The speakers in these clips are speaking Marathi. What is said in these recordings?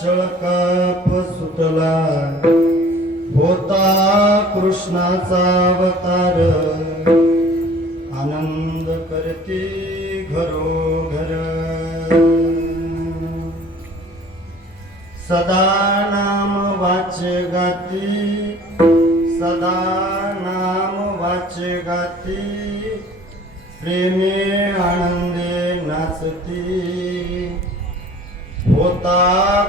चळकाप सुटला, होता कृष्णाचा अवतार, आनंद करती घरोघर। सदा नाम वाचे गाती, सदा नाम वाचे गाती, प्रेमे आनंदे नाचती, होता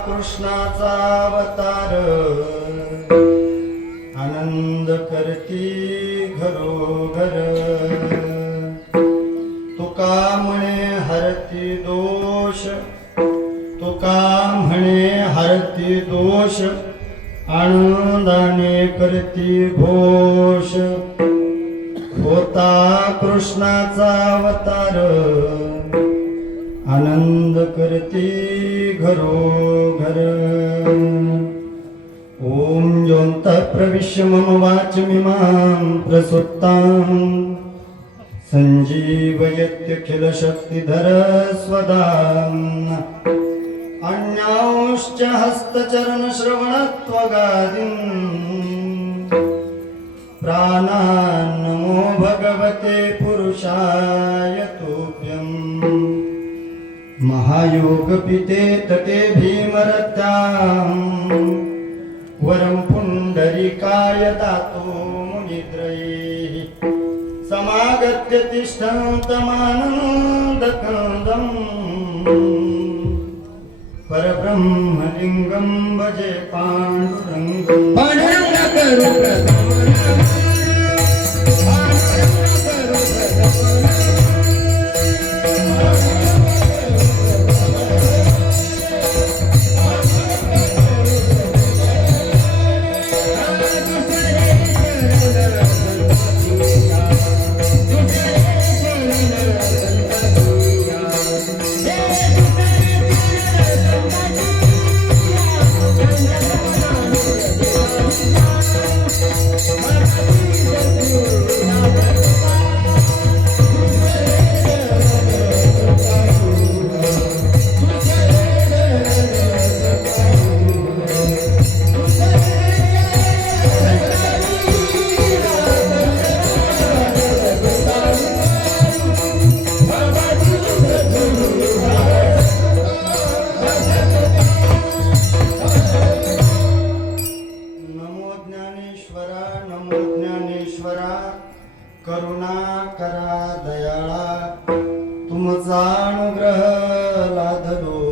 कृष्णाचा अवतार, आनंद करती घरोघर। तुका म्हणे हरती दोष, तुका म्हणे हरती दोष, आनंदाने करती घोष, होता कृष्णाचा अवतार, आनंद करती घरोघर। ओम योऽन्तः प्रविश्य मम वाचमिमां प्रसुप्तां, संजीवयत्यखिल शक्तिधर स्वदाम्, अन्यांश्च हस्तचरण श्रवणत्वगादीन्, प्राणान् नमो भगवते पुरुषाय तुभ्यम्। महायोगपीते तटे भीमरत्याम्, वरं पुण्डरीकाय दातो मुनित्रयैः, समागत्य तिष्ठन्तमानन्दकन्दम्, परब्रह्मलिङ्गं भजे पाण्डुरङ्गम्। करुणा करा दयाळा, तुमचा अनुग्रह लादलो,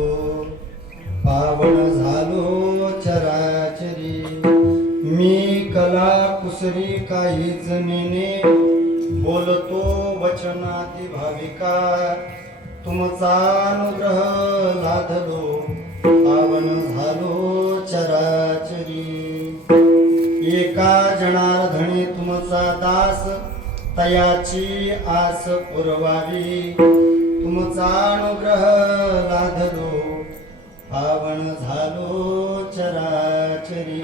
पावन झालो चराचरी। मी कला कुसरी काहीच नेने, बोलतो वचनाती भाविका, तुमचा अनुग्रह लादलो, पावन झालो चराचरी। एका जनार्दनी तुमचा दास, तयाची आस पुरवावी, तुमचा अनुग्रह लादलो, पावन झालो चराचरी।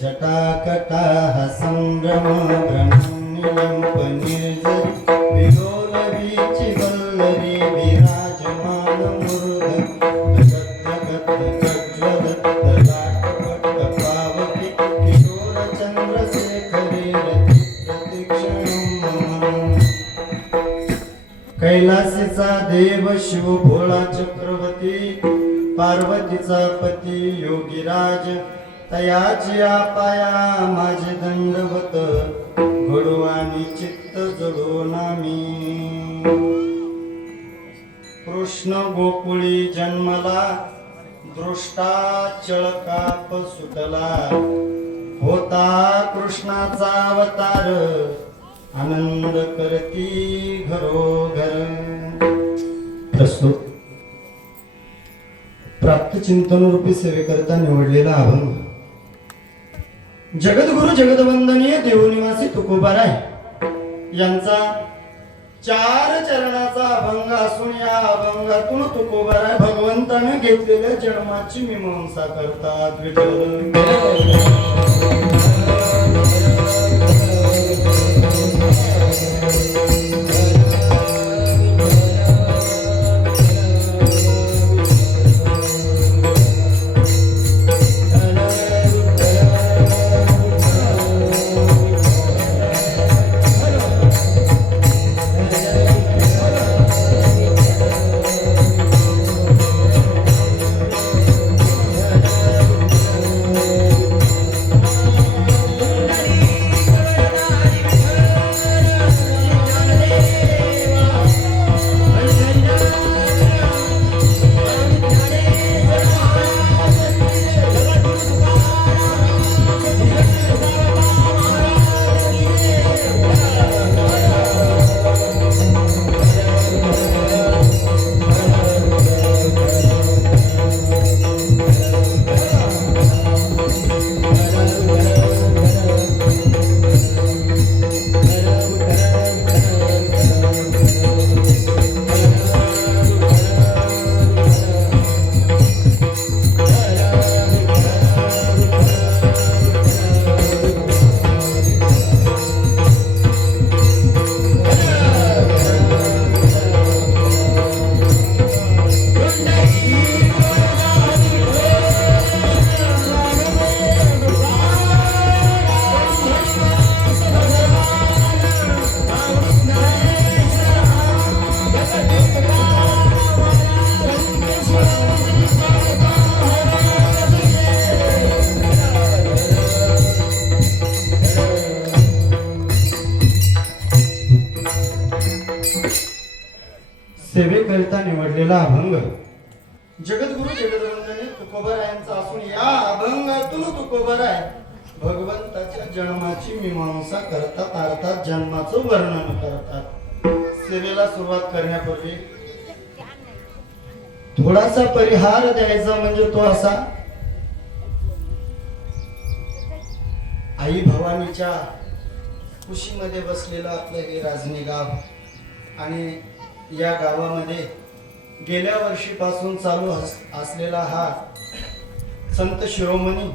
जटाकटाह संभ्रम ब्रह्मण्यं पनिर्जरी, विलोलवीची वल्लरी विराजमान मूर्ध, गद्गद गज्ज्वलत लाटपट पावकी, किशोर चंद्रशेखरी रती प्रतीक्षणम्। कैलासीचा देव शिव भोळा चक्रवर्ती, पार्वतीचा पती योगीराज, तयाची पाया माझे दंडवत, घडो आणि चित्त जडो नामी। कृष्ण गोकुळी जन्मला, दृष्टा चळकाप सुटला, होता कृष्णाचा अवतार, आनंद करती घरोघर। प्रस्तुत प्राप्त चिंतन रूपी सेवेकरता निवडलेला अभंग जगद्गुरु जगदवंदनीय देवनिवासी तुकोबाराय यांचा 4 चरणाचा अभंग असून या अभंगातून तुकोबाराय भगवंताने घेतलेल्या जन्माची मीमांसा करतात। सेवेकरिता निवडलेला अभंग जगद्गुरु जगदवंदनी तुकोबरायांचा असून या अभंगातून तुकोबराय भगवंताच्या जन्माची मीमांसा करतात, अर्थात जन्माचं वर्णन करतात. सेवेला सुरुवात करण्यापूर्वी थोडासा परिहार द्यायचा म्हणजे तो असा, आई भवानीच्या कुशीमध्ये बसलेलं आपलं हे राजनी गाव आणि या गावामध्ये गेल्या वर्षीपासून चालू असलेला हा संत शिरोमणी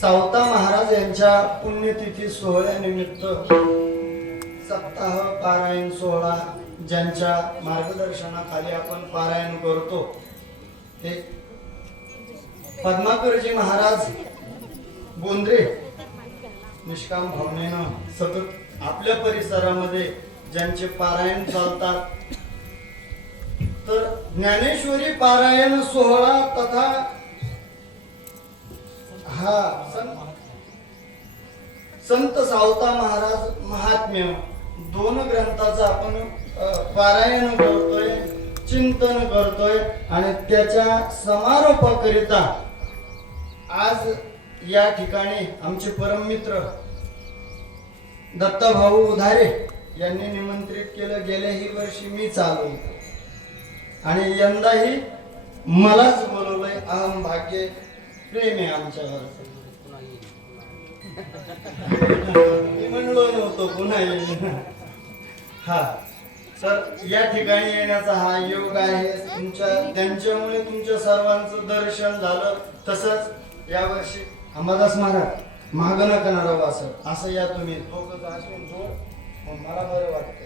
सावता महाराज यांच्या पुण्यतिथी सोहळ्यानिमित्त सप्ताह पारायण सोहळा ज्यांच्या मार्गदर्शनाखाली आपण पारायण करतो ते पद्माकरजी महाराज बोंद्रे निष्काम भावनेनं सतत आपल्या परिसरामध्ये ज्यांचे पारायण चालतात. तर ज्ञानेश्वरी पारायण सोहळा तथा हा संत सावता महाराज महात्म्य दोन ग्रंथाचं आपण पारायण करतोय, चिंतन करतोय आणि त्याच्या समारोपाकरिता आज या ठिकाणी आमचे परममित्र दत्ताभाऊ उधारे यांनी निमंत्रित केलं. गेल्याही वर्षी मी चालू आणि यंदाही मलाच बोलवलंय. अहम भाग्य प्रेम आहे आमच्यावर. मी म्हणलो नव्हतो पुन्हा येईल. हा तर या ठिकाणी येण्याचा हा योग आहे. त्यांच्यामुळे तुमच्या सर्वांचं दर्शन झालं. तसंच यावर्षी अंबादास महाराज माग नका ना राहू असं या तुम्ही दोघं असून जोड मग मला बरं वाटतं.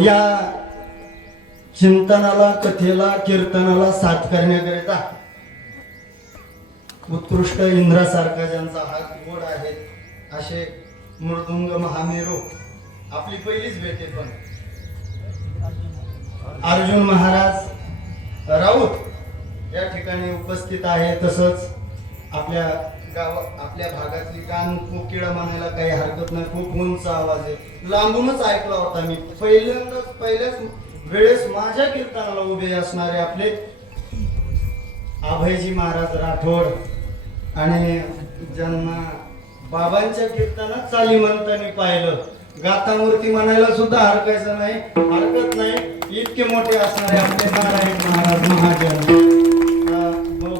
या चिंतनाला, कथेला, कीर्तनाला साथ करण्याकरिता उत्कृष्ट इंद्रासारखा ज्यांचा हात गोड आहे असे मृदुंग महामेरू आपली पहिलीच भेटे पण अर्जुन महाराज राऊत या ठिकाणी उपस्थित आहे. तसंच आपल्या आपल्या भागातली कान कोकिळा म्हणायला काही हरकत नाही. खूप उंच आवाज आहे. लांबूनच ऐकला होता मी पहिल्याच वेळेस माझ्या कीर्तनाला उभे असणारे आपले अभयजी महाराज राठोड आणि ज्यांना बाबांच्या कीर्तनात चाली म्हणताना पाहिलं. गातामूर्ती म्हणायला सुद्धा हरकत नाही इतके मोठे असणारे आपले नारायण महाराज महाजन.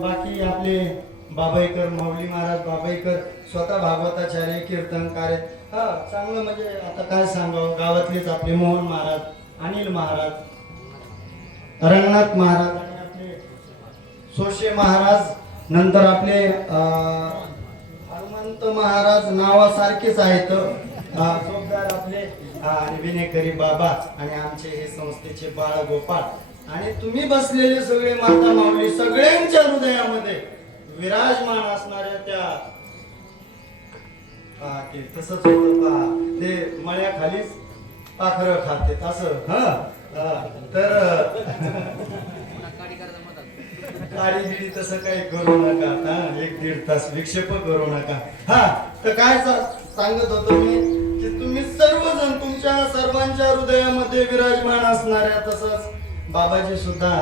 बाकी आपले बाबाईकर माऊली महाराज बाबाईकर स्वतः भागवताचार्य कीर्तनकार आहेत. हा चांगलं म्हणजे आता काय सांगावं. गावातलेच आपले मोहन महाराज, अनिल महाराज, रंगनाथ महाराज आणि आपले सोशे महाराज, नंतर आपले हनुमंत महाराज नावासारखेच आहेत. जोगदार आपले आणि विनेकरी बाबा आणि आमचे हे संस्थेचे बाळ गोपाळ आणि तुम्ही बसलेले सगळे माता माऊली सगळ्यांच्या हृदयामध्ये विराजमान असणाऱ्या त्या ते तसंच होतं पहा. ते मळ्याखालीच पाखरं खाते असं. तर काळी गिडी तसं काही करू नका. 1-1.5 तास विक्षेप करू नका. हा तर काय सांगत होतो मी की तुम्ही सर्वजण तुमच्या सर्वांच्या हृदयामध्ये विराजमान असणाऱ्या तसंच बाबाजी सुद्धा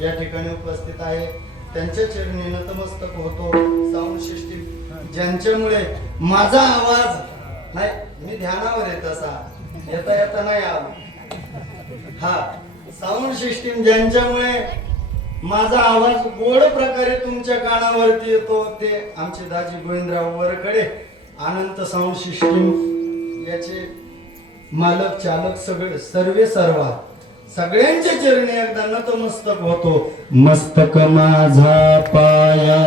या ठिकाणी उपस्थित आहे. त्यांच्या चरणी नतमस्तक होतो. साऊंड सिस्टीम ज्यांच्यामुळे माझा आवाज नाही, मी ध्यानावर आहे तसा येता नाही आलो. हा साऊंड सिस्टीम ज्यांच्यामुळे माझा आवाज गोड प्रकारे तुमच्या कानावरती येतो ते आमचे दाजी गोविंदराव वरकडे अनंत साऊंड सिस्टीम याचे मालक चालक सर्वा सगळ्यांच्या चरणी एकदा नतमस्तक होतो. मस्तक माझा पाया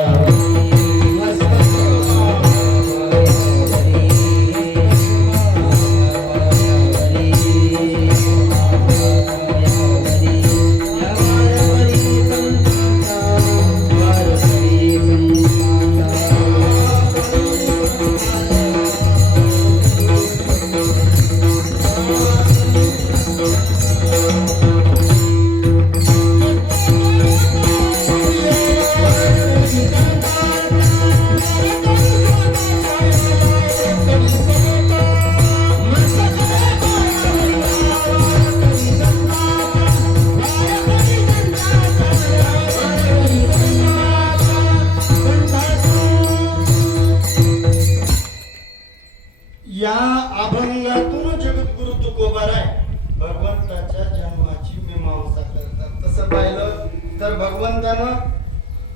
तसं पाहिलं तर भगवंतानं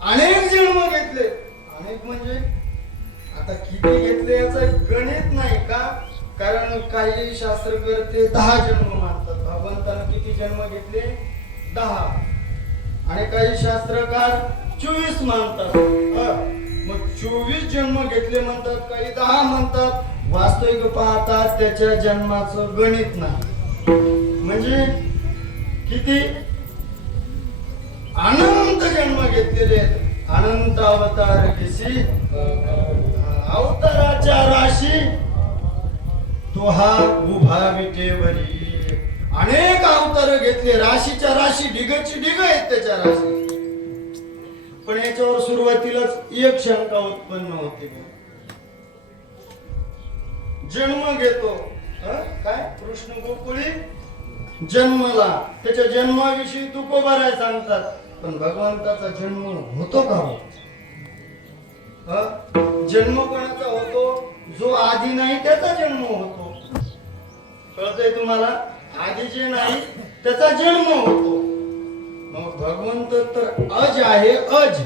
अनेक जन्म घेतले. अनेक म्हणजे आता किती घेतले याचं गणित नाही का, कारण काही शास्त्रकर्ते 10 जन्म मानतात. भगवंतानं किती जन्म घेतले? 10. आणि काही शास्त्रकार 24 मानतात. मग 24 जन्म घेतले म्हणतात, काही 10 म्हणतात. वास्तविक पाहता त्याच्या जन्माचं गणित नाही. म्हणजे किती अनंत जन्म घेतलेले आहेत. अनंत अवतार किसी अवताराच्या राशी तो हा उभा विटेवरी. अनेक अवतार घेतले, राशीच्या राशी, ढिगची ढिग आहेत त्याच्या राशी. पण याच्यावर सुरुवातीलाच एक शंका उत्पन्न होते. जन्म घेतो काय कृष्ण गोकुळी जन्मला, त्याच्या जन्माविषयी तुकोबाराय सांगतात. पण भगवंताचा जन्म होतो का? जन्म कोणाचा होतो? जो आधी नाही त्याचा जन्म होतो. कळतंय तुम्हाला? आधी जे नाही त्याचा जन्म होतो. मग भगवंत तर अज आहे, अज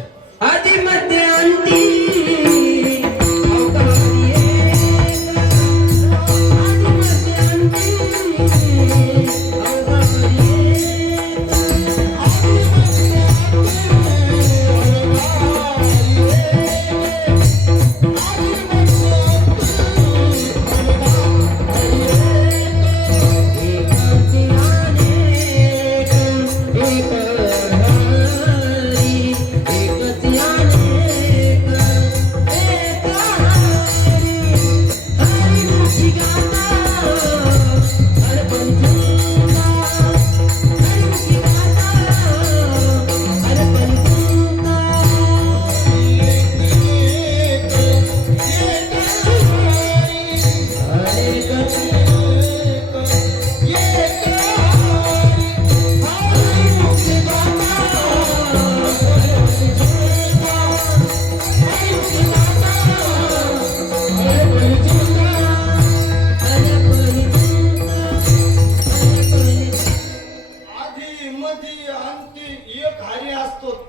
आदि मध्य अंती.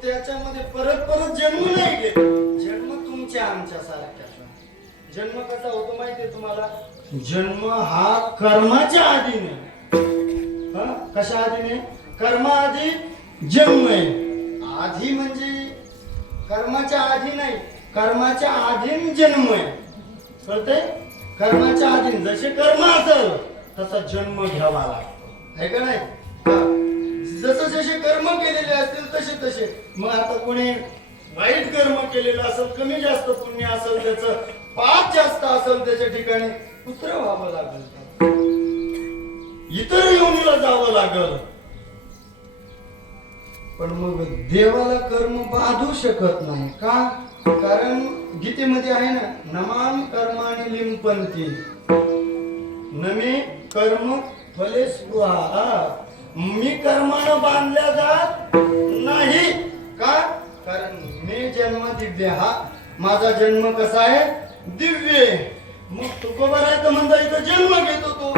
त्याच्यामध्ये परत परत जन्म नाही घेत. जन्म तुमच्या आमच्या सारख्याचा. जन्म कसा होतो माहितीये तुम्हाला? जन्म हा कर्माच्या आधीने. कशा आधीने? कर्माआधी जन्म आहे. आधी म्हणजे कर्माच्या आधी नाही, कर्माच्या आधीन जन्म आहे. कळतंय? कर्माच्या आधीन जसे कर्म असेल तसा जन्म घ्यावा लागतो, आहे का नाही? जसे जसे कर्म केलेले असतील तसे तसे. मग आता कोणी वाईट कर्म केलेलं असेल, कमी जास्त पुण्य असेल, त्याचं पाप जास्त असेल, त्याच्या ठिकाणी पुत्र व्हावं लागेल, इतर योनीला जावं लागल. पण मग देवाला कर्म बाधू शकत नाही का? कारण गीतेमध्ये आहे ना, नमाम कर्माणि लिंपंती नमे कर्म फले स्पृहा. मी कर्मानं बांधल्या जात नाही का? कारण मी जन्म दिव्य. हा माझा जन्म कसा आहे? दिव्य. मग तुकोबा राहतो म्हणता इथं जन्म घेतो तो.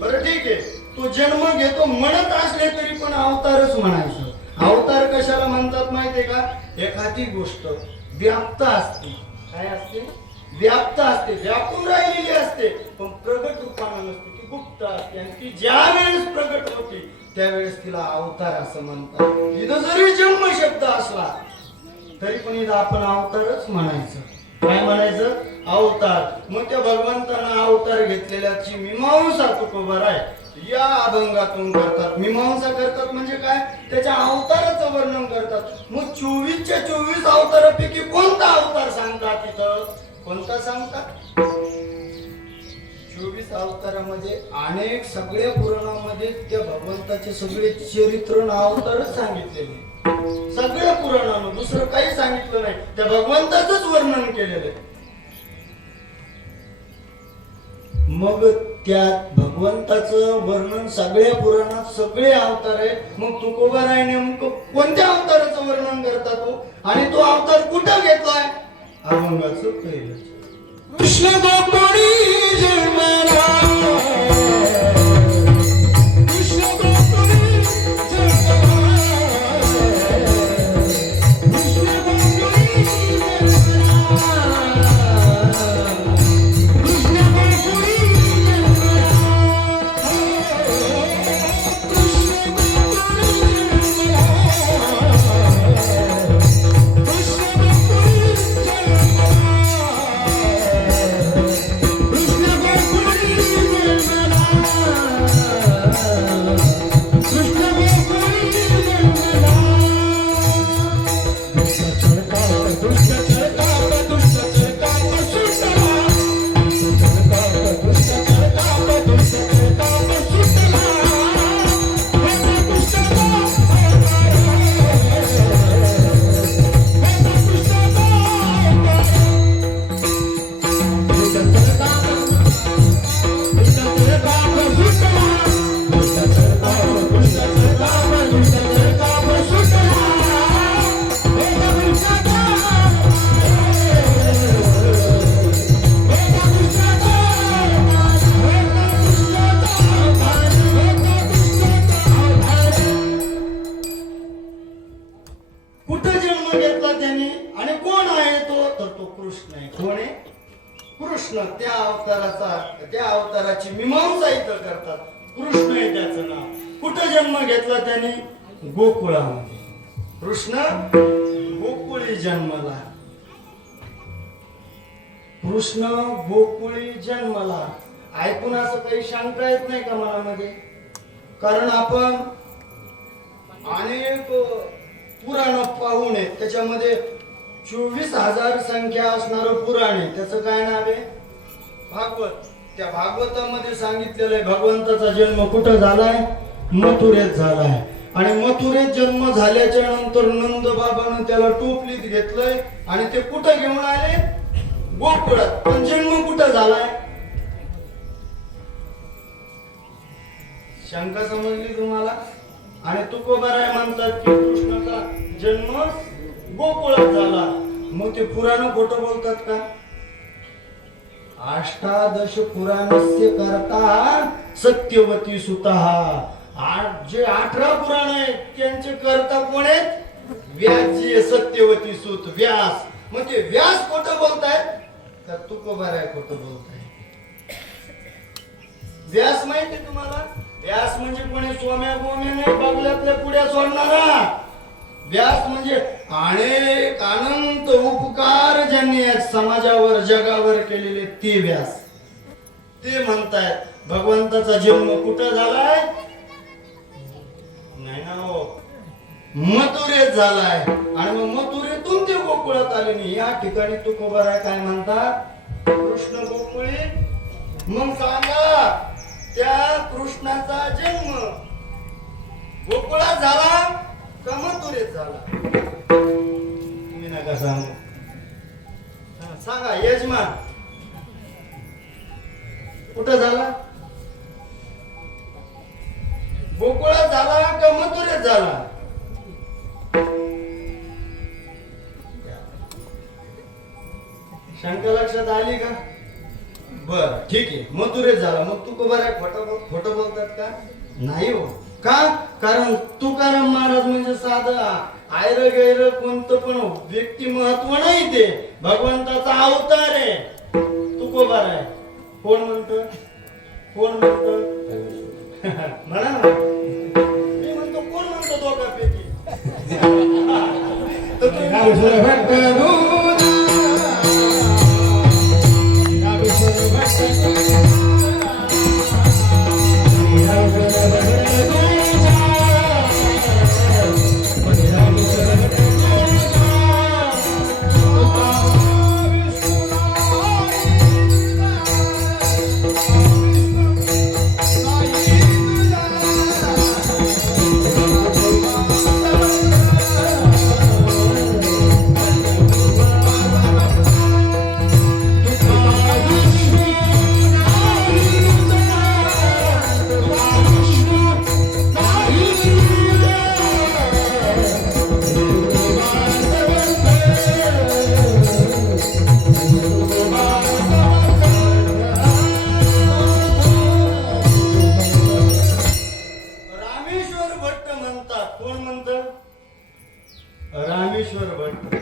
बरं ठीक आहे, तो जन्म घेतो म्हणत असले तरी पण अवतारच म्हणायचं. अवतार कशाला म्हणतात माहितीये का? एखादी गोष्ट व्याप्त असते. काय असते? व्याप्त असते, व्यापून राहिलेली असते, पण प्रगट रूपानं नसते, ती गुप्त असते. आणि ती ज्या वेळेस प्रगट होती त्यावेळेस तिला अवतार असं म्हणतात. इथं जरी जन्म शब्द असला तरी पण इथं आपण अवतारच म्हणायचं. काय म्हणायचं? अवतार. मग त्या भगवंतानं अवतार घेतलेल्याची मीमांसा तुकोबा आहे या अभंगातून करतात. मीमांसा करतात म्हणजे काय? त्याच्या अवताराचं वर्णन करतात. मग 24च्या 24 अवतारापैकी कोणता अवतार सांगतात तिथं? कोणता सांगतात? 24 अवतारामध्ये अनेक सगळ्या पुराणामध्ये त्या भगवंताचे सगळे चरित्र अवतारच सांगितलेले. सगळ्या पुराणानं दुसरं काही सांगितलं नाही, त्या भगवंताचंच वर्णन केलेलं आहे. मग त्या भगवंताचं वर्णन सगळ्या पुराणात सगळे अवतार आहे. मग तुकोबाराय नेमकं कोणत्या अवताराचं वर्णन करतात तो? आणि तो अवतार कुठं घेतलाय? अभंगाचं पहिलं. कृष्ण गोकुळी जन्मला, कृष्ण गोकुळी जन्मला. कृष्ण त्या अवताराची मीमांसा इथं करतात. कृष्ण आहे त्याचं नाव. कुठं जन्म घेतला त्याने? गोकुळामध्ये. कृष्ण गोकुळी जन्मला. कृष्ण गोकुळी जन्मला. ऐकून असं काही शंका येत नाही का मनामध्ये? कारण आपण अनेक पुराण पाहून आहेत, त्याच्यामध्ये 24,000 संख्या असणारं पुराण आहे. त्याचं काय नाव आहे? भागवत. त्या भागवतामध्ये सांगितलेलं आहे भगवंताचा जन्म कुठं झालाय? मथुरेत झालाय. आणि मथुरेत जन्म झाल्याच्या नंतर नंद बाबानं त्याला टोपलीत घेतलंय आणि ते कुठं घेऊन आले? गोकुळात. पण जन्म कुठं झालाय? शंका समजली तुम्हाला? आणि तुकोबाराय म्हणतात की कृष्णाचा जन्म गोकुळात झाला. मग ते पुराण खोटं बोलतात का? अष्टादश पुराणस्य कर्ता सत्यवती सुतः. जे 18 पुराण आहेत त्यांचे कर्ता कोण आहेत? व्यासजी, सत्यवती सुत व्यास. मग ते व्यास खोटं बोलतायत का तुकोबाराय खोटं बोलताय? व्यास माहिती तुम्हाला? व्यास म्हणजे कोणी सोम्या गोम्या नाही, बगल्यातल्या पुढ्या सोडणारा. व्यास म्हणजे अनेक अनंत उपकार ज्यांनी समाजावर जगावर केलेले ते व्यास. ते म्हणतायत भगवंताचा जन्म कुठं झालाय? नाही ना हो, मथुरेत झालाय. आणि मग मथुरेतून ते गोकुळात आले नाही. या ठिकाणी तुकोबाराय काय म्हणतात? कृष्ण गोकुळी. मग सांगा, त्या कृष्णाचा जन्म गोकुळात झाला का मथुरेत झाला? तुम्ही नका सांगू. सांगा यजमान, कुठं झाला? गोकुळात झाला का मथुरेत झाला? शंका लक्षात आली का? बर, ठीक आहे, मथुरेत झाला. मग तुकोबाराय खोटं बोलतात का? नाही हो. का? कारण तुकाराम महाराज म्हणजे साधं आयर गैर कोणतं पण व्यक्ती महत्व नाही, ते भगवंताचा अवतार आहे. तुकोबाराय कोण म्हणतो? कोण म्हणतो? म्हणा ना. मी म्हणतो कोण म्हणतो दोघांपैकी? रामेश्वर भट्ट.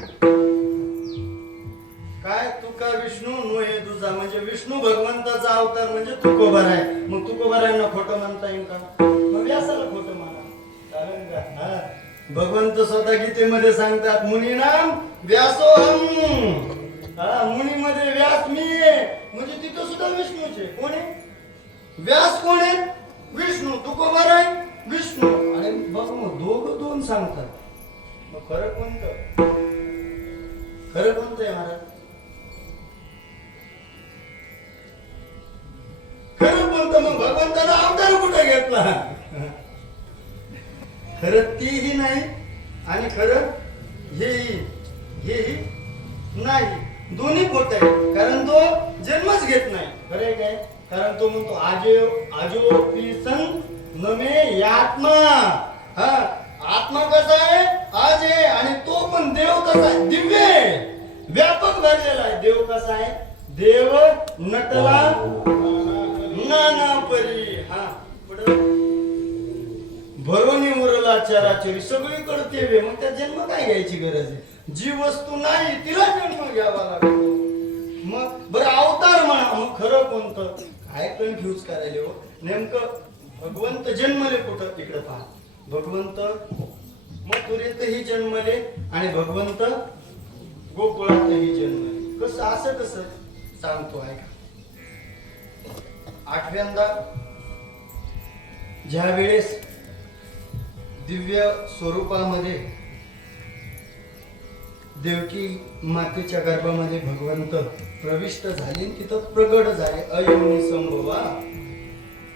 काय? तुका विष्णू नो हे तुझा, म्हणजे विष्णू भगवंताचा अवतार म्हणजे तुकोबाराय. मग तुकोबारायांना खोटं म्हणता येईल का? मग व्यासाला खोटं म्हणा चालेल का? भगवंत स्वतः गीतेमध्ये सांगतात मुनीनाम व्यासोहम. मुनीमध्ये व्यास मी आहे. म्हणजे तिथं सुद्धा विष्णूचे. कोण आहे? व्यास कोण आहे? विष्णू. तुकोबाराय विष्णू. आणि बघ मग दोघं दोन सांगतात. मग खरं कोणतं? खरं कोणतं आहे महाराज? खरं कोणतं? मग भगवंताला अवतार कुठे घेतला? खरं तेही नाही आणि खरं हेही नाही. दोन्ही खोट आहे. कारण तो जन्मच घेत नाही. खरं आहे काय? कारण तो म्हणतो आजो पी सन नमे यात्मा. आत्मा कसा आहे? आज आहे. आणि तो पण देव कसा आहे? दिव्य आहे, व्यापक भरलेला आहे. देव कसा आहे? देव नटला नाना परी. भरोनी उरला चराचरी. सगळीकडे ते. मग त्या जन्म काय घ्यायची गरज आहे? जी वस्तू नाही तिला जन्म घ्यावा लागतो. मग बरं अवतार म्हणा, मग खरं कोणतं? काय कन्फ्यूज करायले हो. नेमकं भगवंत जन्मले कुठं? इकडे पहा, भगवंत मथुरेतही जन्मले आणि भगवंत गोकुळातही जन्मले. कसं असं कसं? सांगतो ऐका. आठव्यांदा ज्या वेळेस दिव्य स्वरूपामध्ये देवकी मातेच्या गर्भामध्ये भगवंत प्रविष्ट झाले, तिथं प्रगट झाले. अयोनी संभवा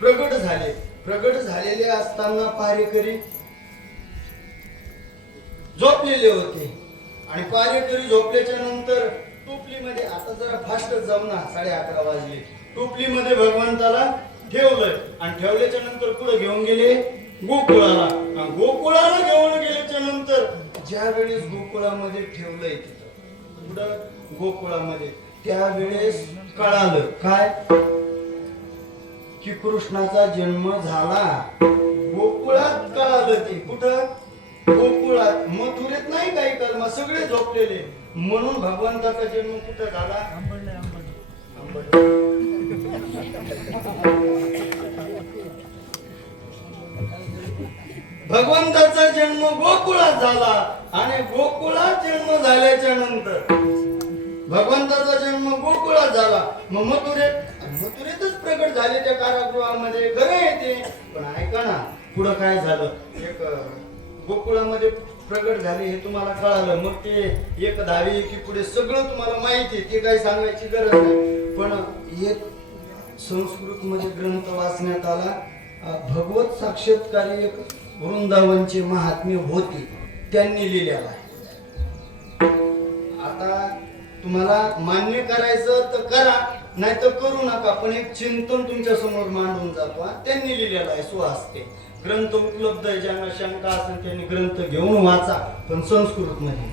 प्रगट झाले. प्रगट झालेले असताना पारेकरी झोपलेले होते आणि पारेकरी झोपल्याच्या नंतर टोपलीमध्ये, आता जरा फास्ट जाऊ ना, 11:30 वाजले, टोपलीमध्ये भगवंताला ठेवलंय आणि ठेवल्याच्या नंतर पुढे घेऊन गेले गोकुळाला. आणि गोकुळाला घेऊन गेल्याच्या नंतर ज्या वेळेस गोकुळामध्ये ठेवलंय तिथं पुढं गोकुळामध्ये, त्यावेळेस कळालं काय की कृष्णाचा जन्म झाला. गोकुळात कळालं. ते कुठं? गोकुळात. मथुरेत नाही काही कल्मा, सगळे झोपलेले. म्हणून भगवंताचा जन्म कुठं झाला? भगवंताचा जन्म गोकुळात झाला आणि गोकुळात जन्म झाल्याच्या नंतर भगवंताचा जन्म गोकुळात झाला. मग मथुरेतच प्रगट झाले त्या कारागृहामध्ये. खरं येते, पण ऐका ना, पुढं काय झालं? एक गोकुळामध्ये प्रगट झाले हे तुम्हाला कळालं. मग ते एक दहावी की पुढे सगळं तुम्हाला माहिती आहे, ते काही सांगायची गरज नाही. पण एक संस्कृत मध्ये ग्रंथ वाचण्यात आला, भगवत साक्षात्कारी एक वृंदावनचे महात्म्य होते, त्यांनी लिहिलेला आहे. आता तुम्हाला मान्य करायचं तर करा, नाही तर करू नका, पण एक चिंतन तुमच्या समोर मांडून जातो. त्यांनी लिहिलेला आहे, सुहासते ग्रंथ उपलब्ध आहे. ज्यांना शंका असेल त्यांनी ग्रंथ घेऊन वाचा, पण संस्कृत मध्ये.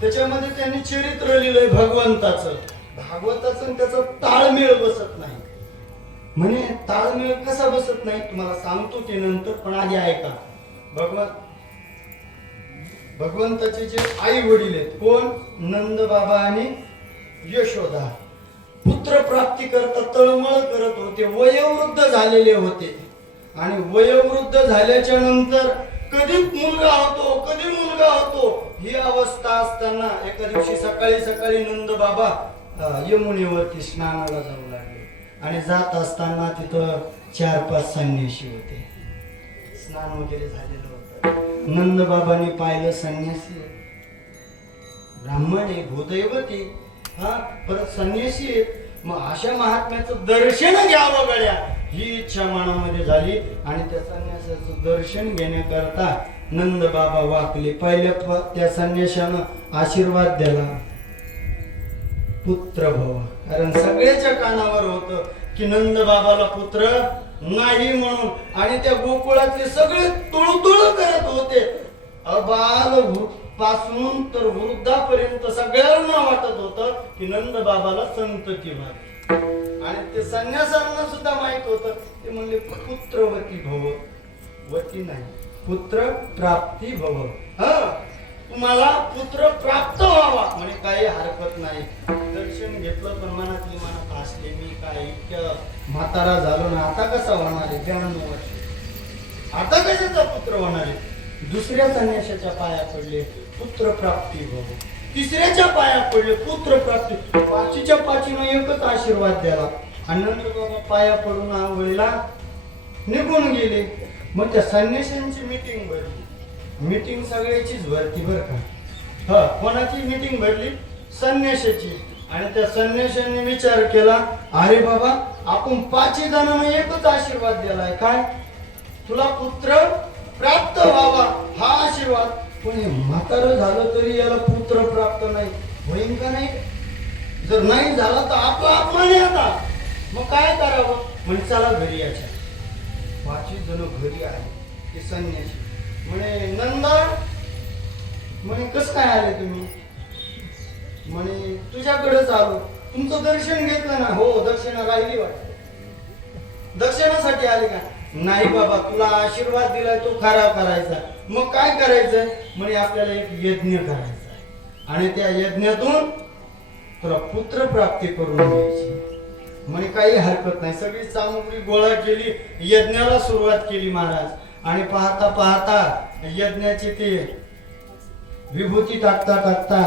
त्याच्यामध्ये त्यांनी चरित्र लिहिलंय भगवंताचं. भागवताचं त्याचा ताळमेळ बसत नाही. म्हणे ताळमेळ कसा बसत नाही तुम्हाला सांगतो ते नंतर, पण आधी ऐका. भगवंताचे जे आई वडील आहेत, कोण? नंद बाबा आणि यशोदा, पुत्र प्राप्ती करता तळमळ करत होते. वयोवृद्ध झालेले होते आणि वयोवृद्ध झाल्याच्या नंतर कधी मुलगा होतो, कधी मुलगा होतो, ही अवस्था असताना एका दिवशी सकाळी सकाळी नंद बाबा यमुनेवरती स्नानाला जाऊ लागले आणि जात असताना तिथं 4-5 संन्यासी होते. स्नान वगैरे झालेलं होतं. नंद बाबांनी पाहिलं, संन्यासी ब्राह्मण आहे, भूदैवती, परत संन्यासी आहेत. मग अशा महात्म्याचं दर्शन घ्यावं गड्या, ही इच्छा मनामध्ये झाली आणि त्या संन्यासाचं दर्शन घेण्याकरता नंद बाबा वाकले. पहिल्या त्या संन्याशानं आशीर्वाद दिला, पुत्र भव. कारण सगळ्याच्या कानावर होतं की नंद बाबाला पुत्र नाही म्हणून. आणि त्या गोकुळातले सगळे तुळतुळ करत होते. अबाल पासून तर वृद्धापर्यंत सगळ्यांना वाटत होतं की नंद बाबाला संतती व्हावी. आणि ते संन्यासांना सुद्धा माहित होतं. ते म्हणले पुत्रवती भव, वती नाही, पुत्र प्राप्ती भव. तुम्हाला पुत्र प्राप्त व्हावा म्हणे, काही हरकत नाही. दर्शन घेतलं पण मनातली मनात असले, मी काय इतकं म्हातारा झालो ना, आता कसा होणार आहे? 92 वर्ष, आता कशाचा पुत्र होणार आहे? दुसऱ्या संन्याशाच्या पाया पडले, पुत्र प्राप्ती भव. तिसऱ्याच्या पाया पडले, पुत्र प्राप्ती. पाचीच्या पाचीनं एकच आशीर्वाद द्याला आणि नंतर बाबा पाया पडून आंघोळीला निघून गेले. मग त्या संन्याशांची मीटिंग भरली. मीटिंग सगळ्याचीच भरती बर का. कोणाची मीटिंग भरली? संन्याशाची. आणि त्या संन्याशांनी विचार केला, अरे बाबा, आपण 5 जणांना एकच आशीर्वाद दिलाय, काय? तुला पुत्र प्राप्त व्हावा हा आशीर्वाद. पण हे म्हातारं झालं तरी याला पुत्र प्राप्त नाही, होईन का नाही? जर नाही झाला तर आपला अपमान आहे आता. मग काय करावं? म्हणजे चला घरी याच्या. 5 जण घरी आले. ते संन्यासी म्हणे, नंदा म्हणे, कस काय आले तुम्ही? म्हणे, तुझ्याकडेच आलो. तुमचं दर्शन घेतलं ना? हो, दक्षिणा राहिली वाटत. दर्शनासाठी आले का? नाही बाबा, तुला आशीर्वाद दिलाय तो खरा करायचा. मग काय करायचंय? म्हणे, आपल्याला एक यज्ञ करायचा आणि त्या यज्ञातून तुला पुत्र प्राप्ती करून द्यायची. म्हणे काही हरकत नाही. सगळी सामुग्री गोळा केली, यज्ञाला सुरुवात केली महाराज. आणि पाहता पाहता यज्ञाची ती विभूती टाकता टाकता,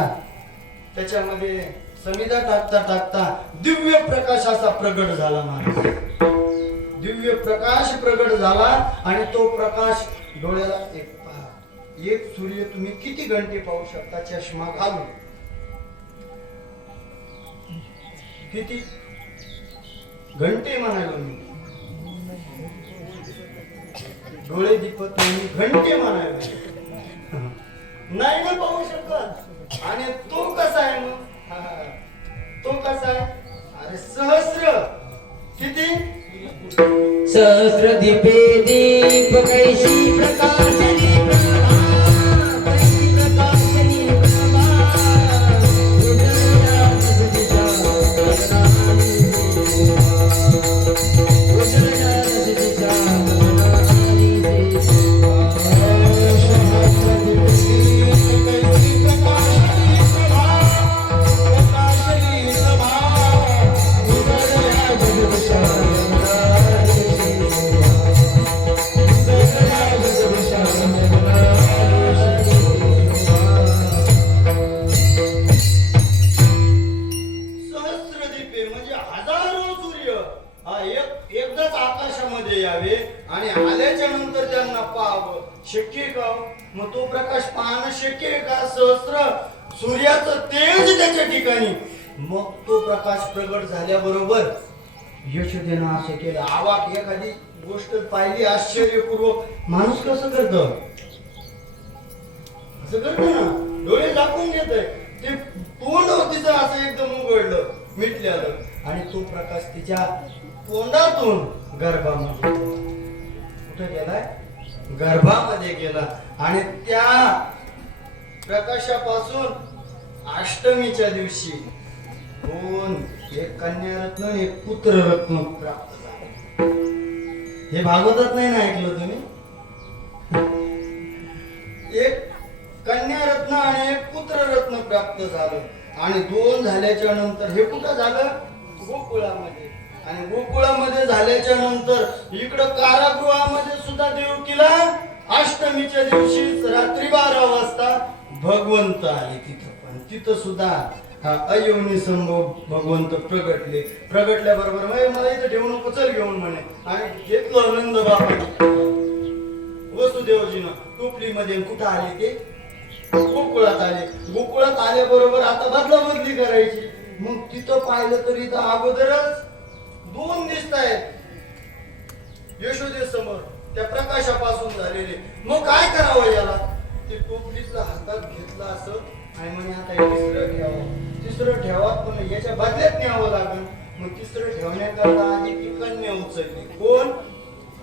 त्याच्यामध्ये समिधा टाकता टाकता दिव्य प्रकाश असा प्रगट झाला महाराज. दिव्य प्रकाश प्रगट झाला आणि तो प्रकाश डोळ्याला एक सूर्य तुम्ही किती घंटे पाहू शकता चष्मा घालून. किती घंटे म्हणालो मी, डोळे दिपत नाही, घंटे म्हणालो नाही ना पाहू शकत. आणि तो कसा आहे मग, तो कसा आहे, अरे सहस्र किती सहस्र दीपे दीप कैशी प्रकाशनी प्रभा, कैशी प्रकाशनी प्रभा, उजळल्या तुझ्या चरणांनी सेवा, उजळल्या तुझ्या चरणांनी सेवा. सहस्र दीपे दीप कैशी प्रकाशनी प्रभा, प्रकाशनी प्रभा, उजळल्या तुझ्या एकदाच आकाशामध्ये यावे आणि आल्याच्या नंतर त्यांना पाहावं शक्य आहे का? मग तो प्रकाश पाहणं शक्य आहे का? सहस्र सूर्याचं तेज त्याच्या ठिकाणी. मग तो प्रकाश प्रगट झाल्याबरोबर यशोदेनं असं केलं. आवाक एखादी गोष्ट पाहिली आश्चर्यपूर्वक माणूस कसं करत, असं करत ना, डोळे झाकून घेत. ते तोंड तिचं असं एकदम उघडलं, मिटल्यालं आणि तो प्रकाश तिच्या तोंडातून गर्भामध्ये, कुठे गेलाय, गर्भामध्ये गेला. आणि त्या प्रकाशापासून अष्टमीच्या दिवशी एक कन्यारत्न आणि एक पुत्ररत्न प्राप्त झाले. हे भागवतात नाही ना ऐकलं तुम्ही? एक कन्यारत्न आणि एक पुत्ररत्न प्राप्त झालं. आणि दोन झाल्याच्या नंतर हे कुठं झालं, गोकुळामध्ये. आणि गोकुळामध्ये झाल्याच्या नंतर इकडं कारागृहामध्ये सुद्धा देवकीला अष्टमीच्या दिवशी रात्री 12 वाजता भगवंत आले तिथं. पण तिथं सुद्धा अयोनी संभव भगवंत प्रगटले. प्रगटल्याबरोबर मला इथं ठेवू नको, चल घेऊन म्हणे. आणि घेतलं नंद बाबा वसुदेवजीनं टोपलीमध्ये. कुठं आले ते, गोकुळात आले. गोकुळात आल्याबरोबर आता बदला बदली करायची. मग तिथं पाहिलं तर इथं अगोदरच दोन दिसत आहेत यशोदे समोर, त्या प्रकाशापासून झालेले. मग काय करावं याला, ते टोपलीतलं हातात घेतलं असं आणि म्हणे आता तिसरं ठेवावं. तिसरं ठेवा, पण याच्या बदल्यात न्यावं लागेल. मग तिसरं ठेवण्याकरता आधी ती कन्या उचलली. कोण?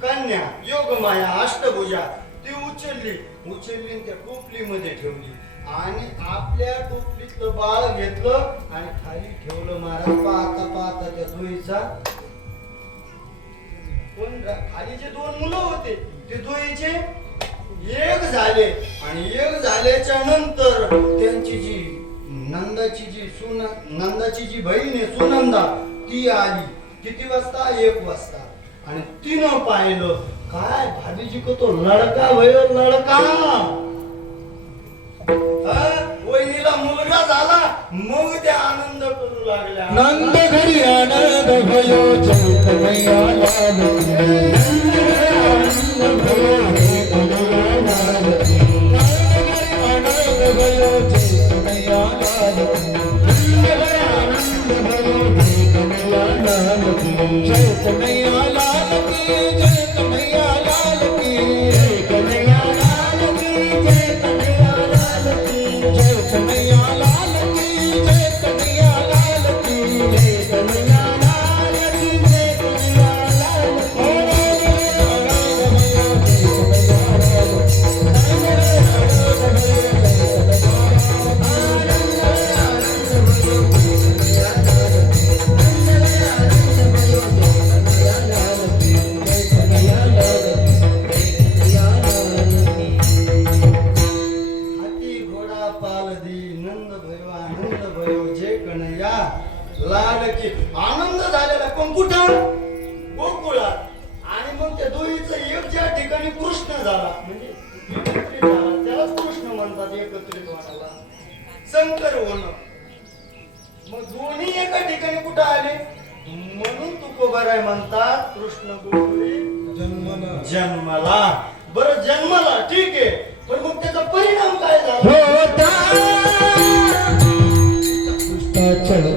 कन्या योगमाया अष्टभुजा. ती उचलली त्या टोपलीमध्ये ठेवली. आणि आपल्या टोपलीतलं बाळ घेतलं आणि खाली ठेवलं. महाराज पाहता पाहता त्या दोहीचा, कोण खाली जे दोन मुलं होते ते दोहीचे एक झाले. आणि एक झाल्याच्या नंतर त्यांची जी नंदाची जी बहीण आहे सुनंदा, ती आली. किती वाजता? 1 वाजता. आणि तिनं पाहिलं काय भाभीजी को तो लडका भयो, लडका. वहिनीला मुलगा झाला. मग त्या आनंद करू लागल्या. नंद घरी आनंद भयो, चैतन्या लाल. नंद घरी आनंद भयो, चैतन्या लाल. आनंद भयो, चैतन्या लाल. नंद घरी आनंद भयो, चैतन्या लाल. चैतन्या लाल की, चैतन्या लाल की, चैतन्या लाल की, चैतन्या लाल की, चैतन्या लाल की, चैतन्या लाल की, चैतन्या लाल की, चैतन्या लाल की. आलं की आनंद झालेला, पण कुठं? गोकुळात. आणि मग त्या दोन्हीचं एक ज्या ठिकाणी कृष्ण झाला म्हणजे एकत्रित झाला, त्यालाच कृष्ण म्हणतात, एकत्रित होण्याला शंकर होणं. मग दोन्ही एका ठिकाणी कुठं आले म्हणून तुकोबाराय म्हणतात कृष्ण गोकुळी जन्मला. बरं जन्मला ठीक आहे, पण मग त्याचा परिणाम काय झाला? होता चलता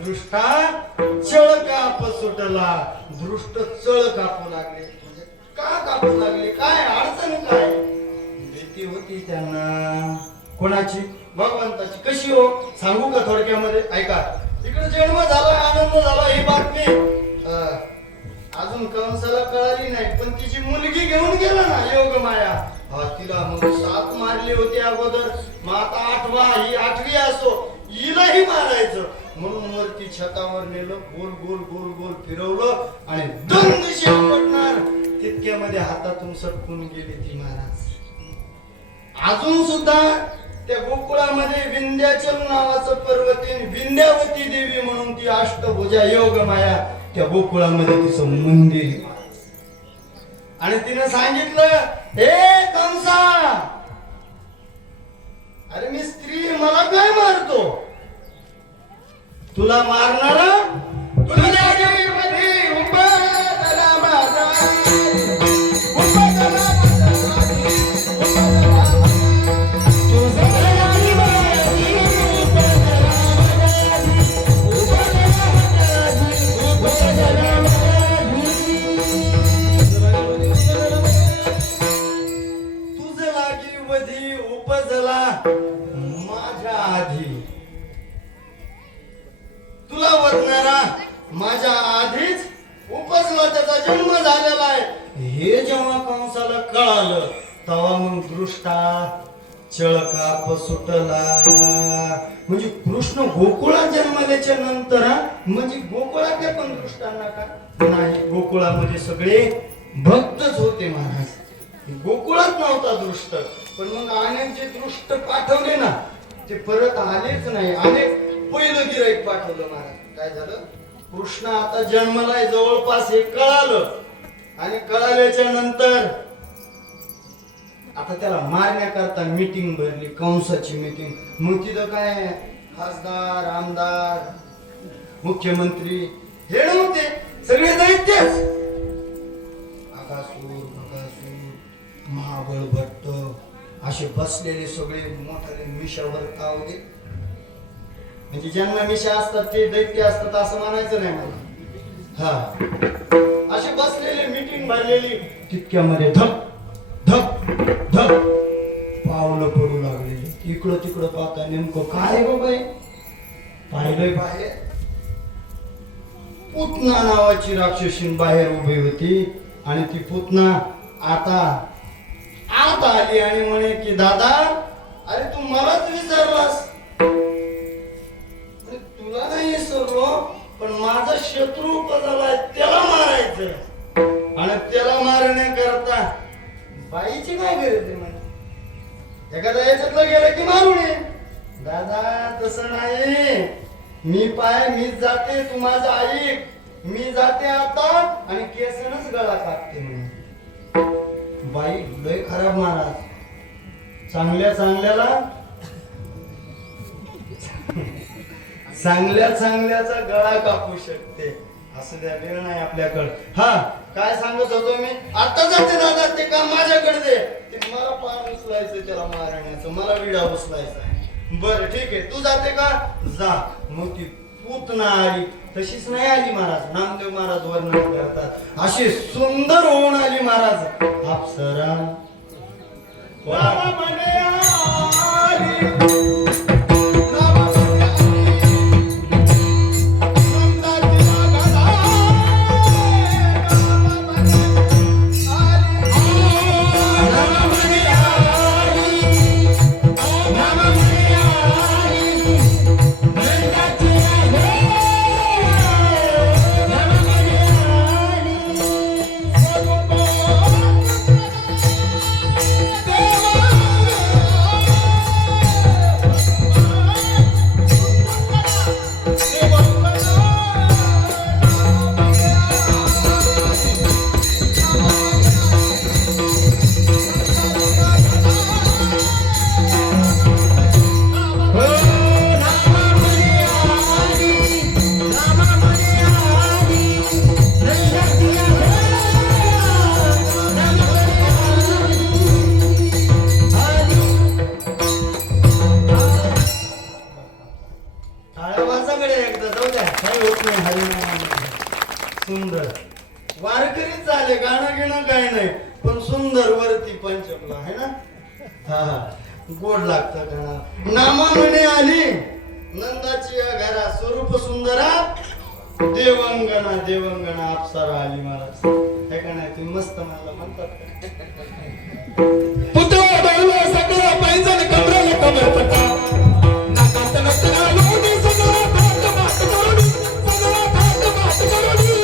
दृष्टा चळ काप सुटला. दृष्ट चळ कापू लागले. म्हणजे का कापू लागले? काय अडचण काय? भीती होती त्यांना. कोणाची? भगवंताची. कशी हो? सांगू का थोडक्यामध्ये? ऐका. इकडे जन्म झाला, आनंद झाला, ही बातमी अजून कंसाला कळाली नाही, पण तिची मुलगी घेऊन गेला ना योग माया. तिला मग 7 मारले होते अगोदर, मग आता 8वा, ही 8वी असो, हिलाही मारायचं म्हणून वरती छतावर नेलं, गोल गोल गोल गोल फिरवलं आणि दंड शेवटणार तितक्यामध्ये हातातून सटकून गेली ती महाराज. अजून सुद्धा त्या गोकुळामध्ये विंध्याचल नावाचं पर्वत, विंध्यावती देवी म्हणून ती अष्टभुजा योग माया त्या गोकुळामध्ये तिचं मंदिर. आणि तिने सांगितलं, हे कंसा, अरे मी स्त्री, मला काय मारतो? तुला मारणारा तुझ्या देवीमध्ये उपदला माझा, उपदला माझा, तुझं लागी वधी उपजला माझ्या आधी, तुला वरणारा माझ्या आधीच उपजला, त्याचा जन्म झालेला आहे. हे जेव्हा कंसाला कळालं तेव्हा मग दृष्टा चळकाप सुटला. म्हणजे कृष्ण गोकुळात जन्मल्याच्या नंतर म्हणजे गोकुळातल्या पण दृष्टांना का नाही, गोकुळामध्ये सगळे भक्तच होते महाराज. गोकुळात नव्हता दृष्ट, पण मग अनेक जे दृष्ट पाठवले ना ते परत आलेच नाही. अनेक पहिलं गिराईक पाठवलं महाराज. काय झालं? कृष्ण आता जन्मलाय जवळपास हे कळालं, आणि कळाल्याच्या नंतर आता त्याला मारण्याकरता मीटिंग भरली, कंसाची मीटिंग. मग तिथं काय खासदार, आमदार, मुख्यमंत्री हे नव्हते, सगळे दैत्यच. अगासूर, बकासूर, महाबळ भट्ट असे बसलेले सगळे मोठाले मिशावर तावले. म्हणजे ज्यांना मिशा असतात ते दैत्य असतात असं म्हणायचं नाही मला. हा, असे बसलेले मीटिंग भरलेली, तितक्यामध्ये धप धप धप पावलं पडू लागलेली. इकडं तिकडं पाहता नेमकं काय गो बाई? पाहिलंय बाहेर पुतना नावाची राक्षसी बाहेर उभी होती, आणि ती पुतना आता आत आली आणि म्हणे की दादा, अरे तू मलाच विचारलास, तुला नाही विसरलो, पण माझा शत्रू उपजलाय त्याला मारायचं, आणि त्याला मारण्याकरता बाईची काय गरज आहे म्हणे एखादा याच्यातलं गेलं की मारून ये दादा तसं नाही मीच जाते तू माझं ऐक मी जाते आता आणि केसनच गळा कापते म्हणे बाई लय खराब महाराज चांगल्याचा गळा कापू शकते असं द्या वेळ नाही आपल्याकडं हा काय सांगत होतो मी आता जाते दादा ते काम माझ्याकडे दे ते मला पान उचलायचं त्याला मारण्याचं मला विडा उचलायचा आहे बरं ठीक आहे तू जाते का जा मग ती पूतना आली तशीच नाही आली महाराज नामदेव महाराज वर्णन करतात अशी सुंदर होऊन आली महाराज अप्सरा म्हणे आली सुंदर वारकरीच झाले गाणं घेणं काय नाही पण सुंदर वरती पंचमला आहे ना हा गोड लागतं गाणं नामा म्हणे आली नंदाची या घरा स्वरूप सुंदरा देवंगणा अप्सरा आली महाराज हे का नाही तुम्ही मस्त मला म्हणतात पुतळा डोलवा सगळा पैंजण कमरेला कमर पट्टा नाकात नसताना लोणी सगळा भात भात करोडी सगळा भात भात करोडी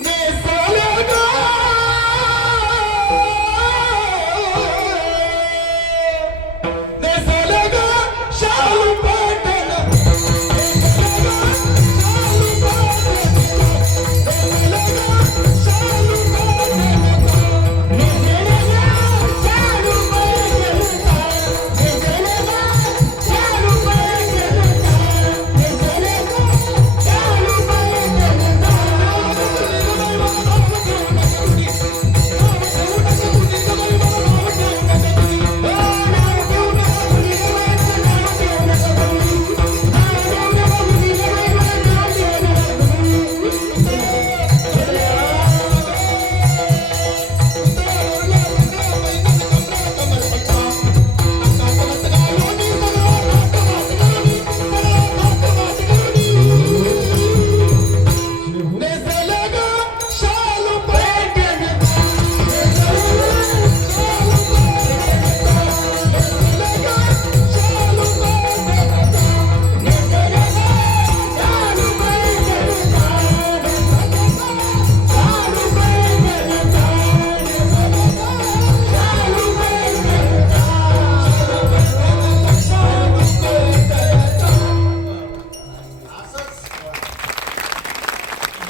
ने साले गा ने साले गा शालू पाटण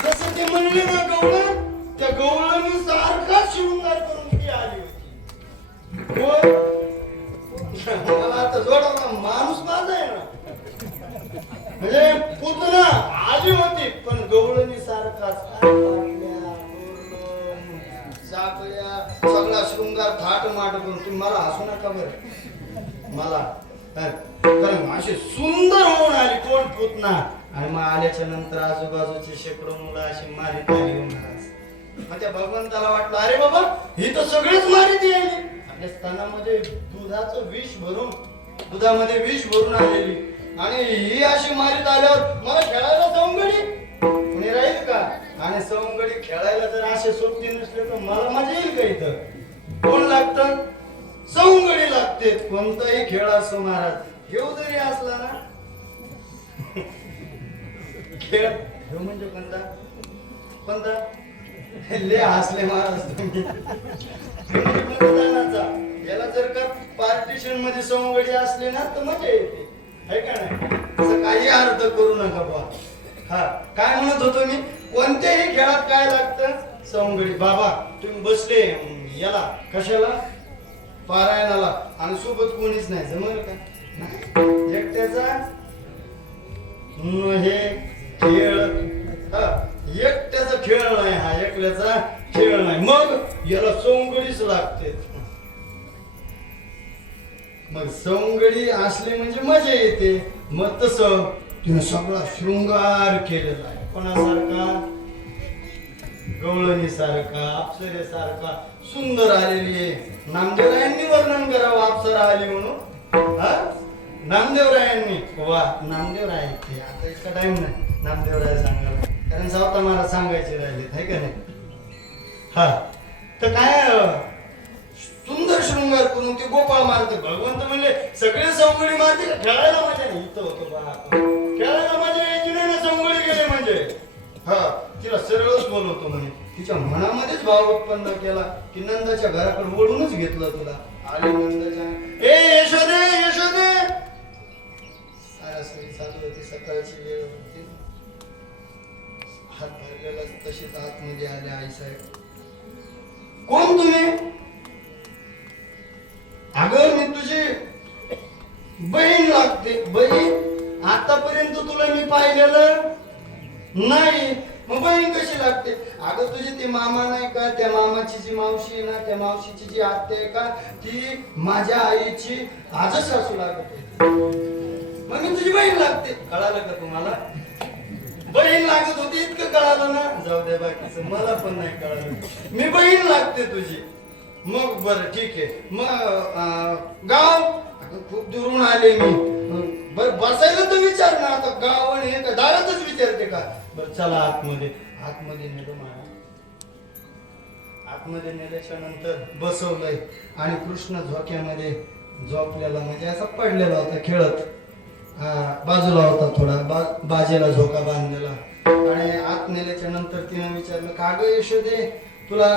जसं ते म्हणले ना गवळण त्या गवळणी सारखा शृंगार करून ती आली होती मला आता जोडा माणूस माझा आहे ना म्हणजे पुतना आली होती पण गवळणी सारखाच चाकल्या सगळा शृंगार थाट माट करून तुम्ही मला हसू नका बरं मला कारण अशी सुंदर होऊन आली कोण पुतना आणि मग आल्याच्या नंतर आजूबाजूचे शेकडो मुलं अशी मारित आली होणार मग त्या भगवंताला वाटलं अरे बाबा ही तर सगळीच मारित आली आपल्या स्तनामध्ये दुधामध्ये विष भरून आलेली आणि ही अशी मारित आल्यावर मला खेळायला सवंगडी कोणी राहील का आणि सवंगडी खेळायला जर असे सोबती नसले तर मला मजा येईल का इथं कोण लागतं सवंगडी लागते कोणताही खेळ असो महाराज घेऊ जरी असला ना खेळ म्हणजे कोणता ले हसले महाराज तुम्ही. मतदानाचा याला जर का पार्टिशन मध्ये सवंगडी असले ना तर मजा येते, है का नाही? असं काही अर्थ करू नका बुवा. हा, काय म्हणत होतो मी, कोणत्याही खेळात काय लागतं? सवंगडी. बाबा तुम्ही बसले याला कशाला, पारायणाला, आणि सोबत कोणीच नाही, जमल का? नाही. एकट्याचा हे खेळ, हा, एकट्याचा खेळ नाही, हा एकल्याचा खेळ नाही. मग याला सवंगडीच लागते. मग सवंगडी असली म्हणजे मजा येते. मग तसं तिने सगळा शृंगार केलेला आहे. कोणासारखा? गवळणीसारखा, अप्सरेसारखा सुंदर आलेली आहे. नामदेवरायांनी वर्णन करावं अप्सरा आली म्हणून. हा, नामदेवरायांनी. वा, नामदेवराय ते आता इतका टाइम नाही नामदेवराय सांगायला, कारण सावता मला सांगायचे राहिले, है का नाही? हा, तर काय सुंदर शृंगार करून ते गोपाळ मारते. भगवंत म्हणले सगळे सवंगडी मारते का? खेळायला मजा नाही. इथं होतो बा, खेळायला मजा यायची नाही ना सवंगडी गेले म्हणजे. हा, तिला सरळच बोलवतो म्हणे. तिच्या मनामध्येच भाव उत्पन्न केला की नंदाच्या घराकडे ओढूनच घेतलं तुला. आली नंदाच्या, ए यशोदे यशोदे. सारासरी चालू होती, सकाळची वेळ होती. हात भरलेला तशीच आतमध्ये आल्या. आई साहेब, कोण तुम्ही? अगं मी तुझी बहीण लागते. बहीण? आतापर्यंत तुला मी पाहिलेलं नाही, मग बहीण कशी लागते? अगं तुझी ती मामा नाही का, त्या मामाची जी मावशी आहे ना, त्या मावशीची जी आत्या आहे का, ती माझ्या आईची आजच सासू लागते. मग मी तुझी बहीण लागते. कळालं का तुम्हाला? बहीण लागत होती इतकं कळालं ना. जाऊ दे, बाकीचं मला पण नाही कळालं. मी बहीण लागते तुझी. मग बरं ठीक आहे. मग गाव? अगं खूप दुरून आले मी. बरं बसायला तर विचार ना. आता गाव आणि हे का दारातच विचारते का? बरं चला आतमध्ये. आतमध्ये नेलो मला. आतमध्ये नेल्याच्या नंतर बसवलंय आणि कृष्ण झोक्यामध्ये झोपलेला, म्हणजे असा पडलेला होता खेळत. बाजूला होता थोडा, बाजेला झोका बांधलेला. आणि आत नेल्याच्या नंतर तिनं विचारलं, का ग यशोदे, तुला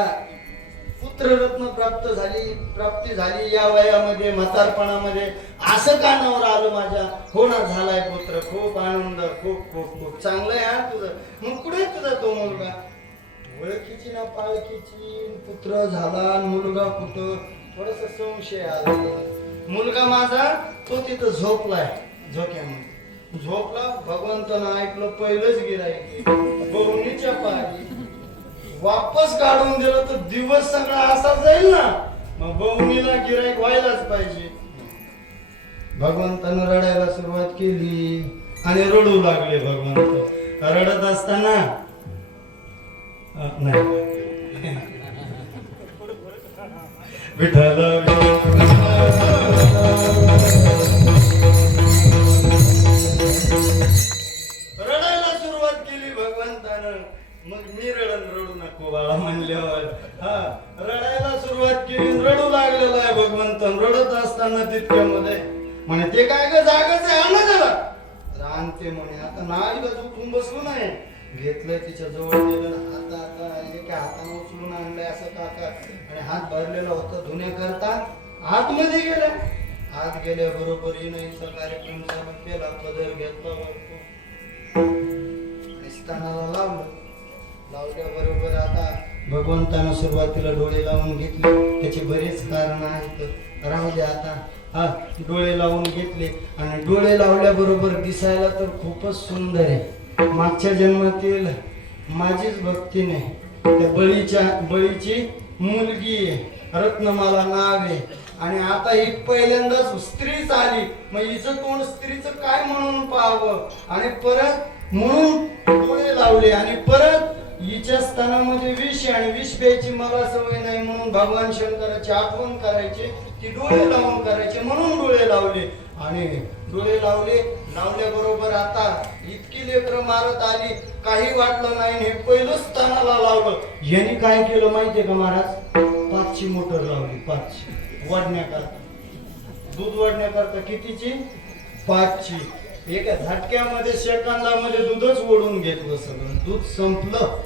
पुत्ररत्न प्राप्ती झाली या वयामध्ये, म्हातारपणामध्ये, असं कानावर आलं माझ्या? हो ना, झालाय पुत्र. खूप आनंद, खूप खूप खूप चांगलं आहे हा तुझं. मग कुठे तुझा तो मुलगा? ओळखीची ना पाळखीची. पुत्र झाला, मुलगा कुठं? थोडस संशय आला. मुलगा माझा तो तिथं झोपलाय झोक्यामध्ये. झोपला, भगवंतानं ऐकलं, पहिलंच गिराईक बहुनीच्या पारी. वापस काढून दिलं तर दिवस सगळा असा जाईल ना. मग बहुनीला गिराईक व्हायलाच पाहिजे. भगवंतानं रडायला सुरुवात केली आणि रडू लागले भगवंत. रडत असताना नाही विठ्ठल रडायला सुरुवात केली भगवंतानं. मग मी रडू नको बाळा म्हणल्यावर. हा, रडायला सुरुवात केली, रडू लागलेला आहे भगवंत. रडत असताना तितक्यामध्ये म्हणे, ते काय ग जागच आहे, आणा जरा. रानते म्हणे. आता नाही ग, उठून बसलो नाही. घेतलंय तिच्या जवळ गेलं. आता एका हाताने उचलून आणलंय असं काका. आणि हात भरलेला होता धुण्याकरता. आतमध्ये गेला. आत गेल्या बरोबर हिचा कार्यक्रम चालू केला. पदर घेतला आणि स्थानाला लावलं. लावल्या बरोबर आता भगवंतानं सुरुवातीला डोळे लावून घेतले. त्याचे बरेच कारण आहेत, राहू द्या आता. हा, डोळे लावून घेतले आणि डोळे लावल्याबरोबर दिसायला तर खूपच सुंदर आहे. मागच्या जन्मातील माझीच भक्ती नाही, त्या बळीची मुलगी आहे. रत्नमाला नाव आहे. आणि आता ही पहिल्यांदाच स्त्रीच आली. मग हिचं तोंड स्त्रीचं काय म्हणून पाहावं. आणि परत म्हणून डोळे लावले. आणि परत हिच्या स्तनामध्ये विष, आणि विष प्यायची मला सवय नाही म्हणून भगवान शंकराची आठवण करायची. ती डोळे लावून करायचे म्हणून डोळे लावले. आणि डोळे लावल्याबरोबर आता इतकी लेकरं मारत आली, काही वाटलं नाही. हे पहिलं स्थानाला लावलं. यांनी काय केलं माहितीये का महाराज? 5ची मोटर लावली. 5 वाढण्याकरता, दूध वाढण्याकरता. कितीची? 5ची. एका झटक्यामध्ये सेकंदामध्ये दूधच ओढून घेतलं. सगळं दूध संपलं.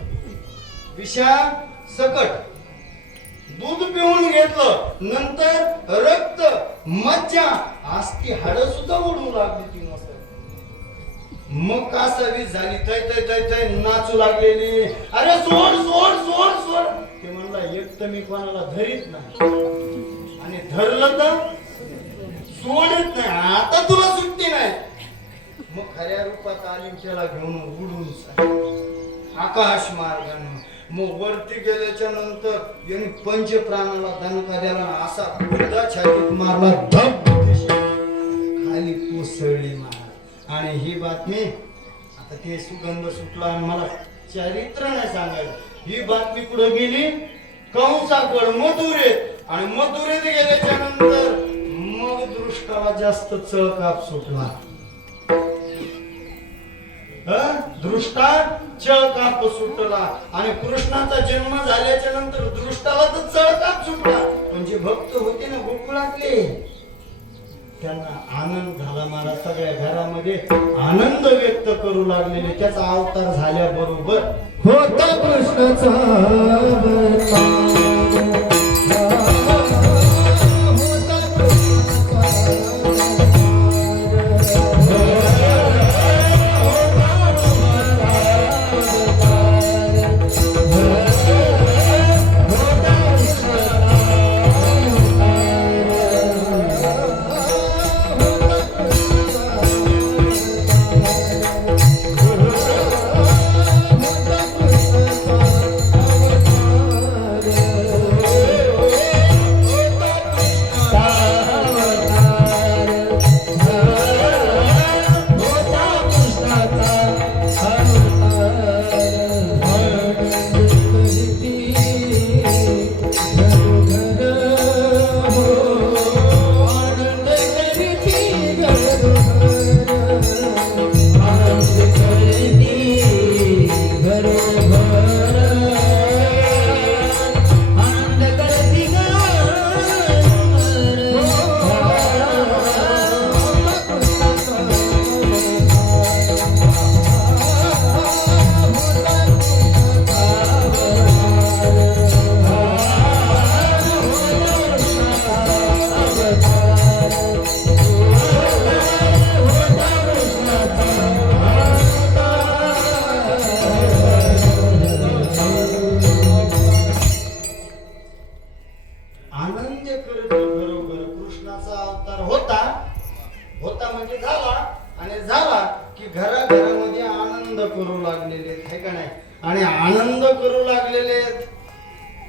विषा सकट दूध पिऊन घेतलं, नंतर रक्त, मज्जा, आस्ती हाड सुद्धा ओढू लागली ती मस्त. मग कासावीस झाली, थै थै थै थै नाचू लागलेली. अरे सोड सोड सोड सोड. ते म्हणला एक तर मी कोणाला धरीत नाही, आणि धरलं तर सोडत नाही, आता तुला सुट्टी नाही. मग खऱ्या रूपात आली, त्याला घेऊन उडून आकाश मार्गाने. मग वरती गेल्याच्या नंतर यांनी पंच प्राणाला दणका द्याला, असा बुद्धा छातीत मारला, धप खाली कोसळली महाराज. आणि ही बातमी आता ते सुगंध सुटला आणि मला चरित्र नाही सांगायचं. ही बातमी कुठे गेली? कंसाकड मथुरेत. आणि मथुरेत गेल्याच्या नंतर मग दृष्टाला जास्त चळकाप सुटला. दृष्टा चळकाप सुटला. आणि कृष्णाचा जन्म झाल्याच्या नंतर दृष्टाला तर चळकाप सुटला. पण जे भक्त होते ना गोकुळातले, त्यांना आनंद झाला. मला सगळ्या घरामध्ये आनंद व्यक्त करू लागलेले. त्याचा अवतार झाल्याबरोबर होता कृष्णाचा आणि आनंद करू लागलेले.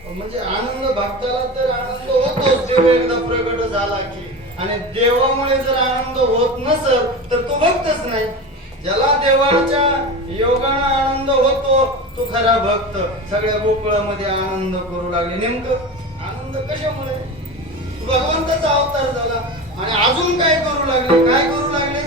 म्हणजे आनंद भक्ताला तर आनंद होतोच देव एकदा प्रगट झाला की. आणि देवामुळे जर आनंद होत नसेल तर तो भक्तच नाही. ज्याला देवाच्या योगाने आनंद होतो तो खरा भक्त. सगळ्या गोकुळामध्ये आनंद करू लागले. नेमकं आनंद कशामुळे? भगवंताचा अवतार झाला. आणि अजून काय करू लागले? काय करू लागले?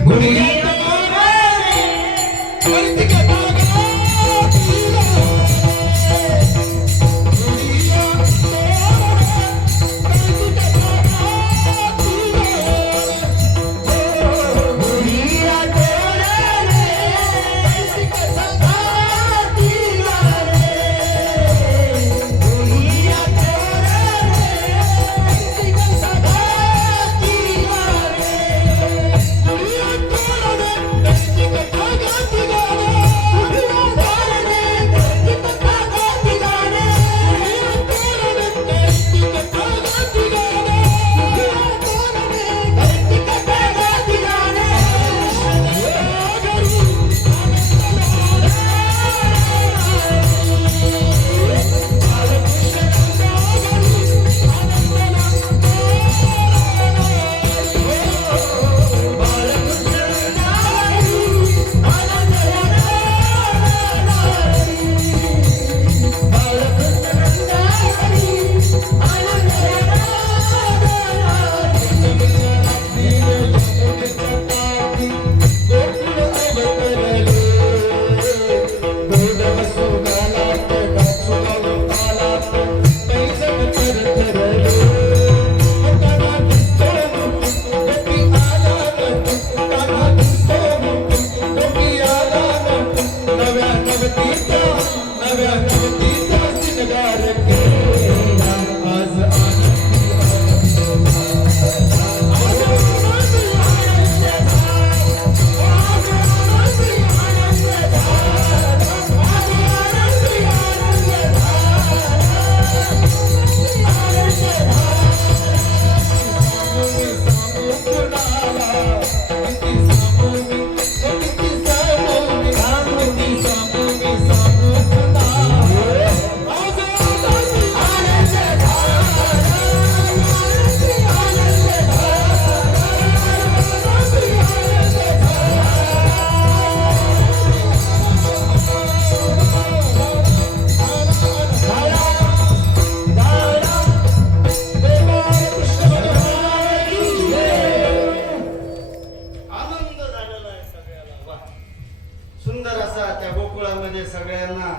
सुंदर असा त्या गोकुळामध्ये सगळ्यांना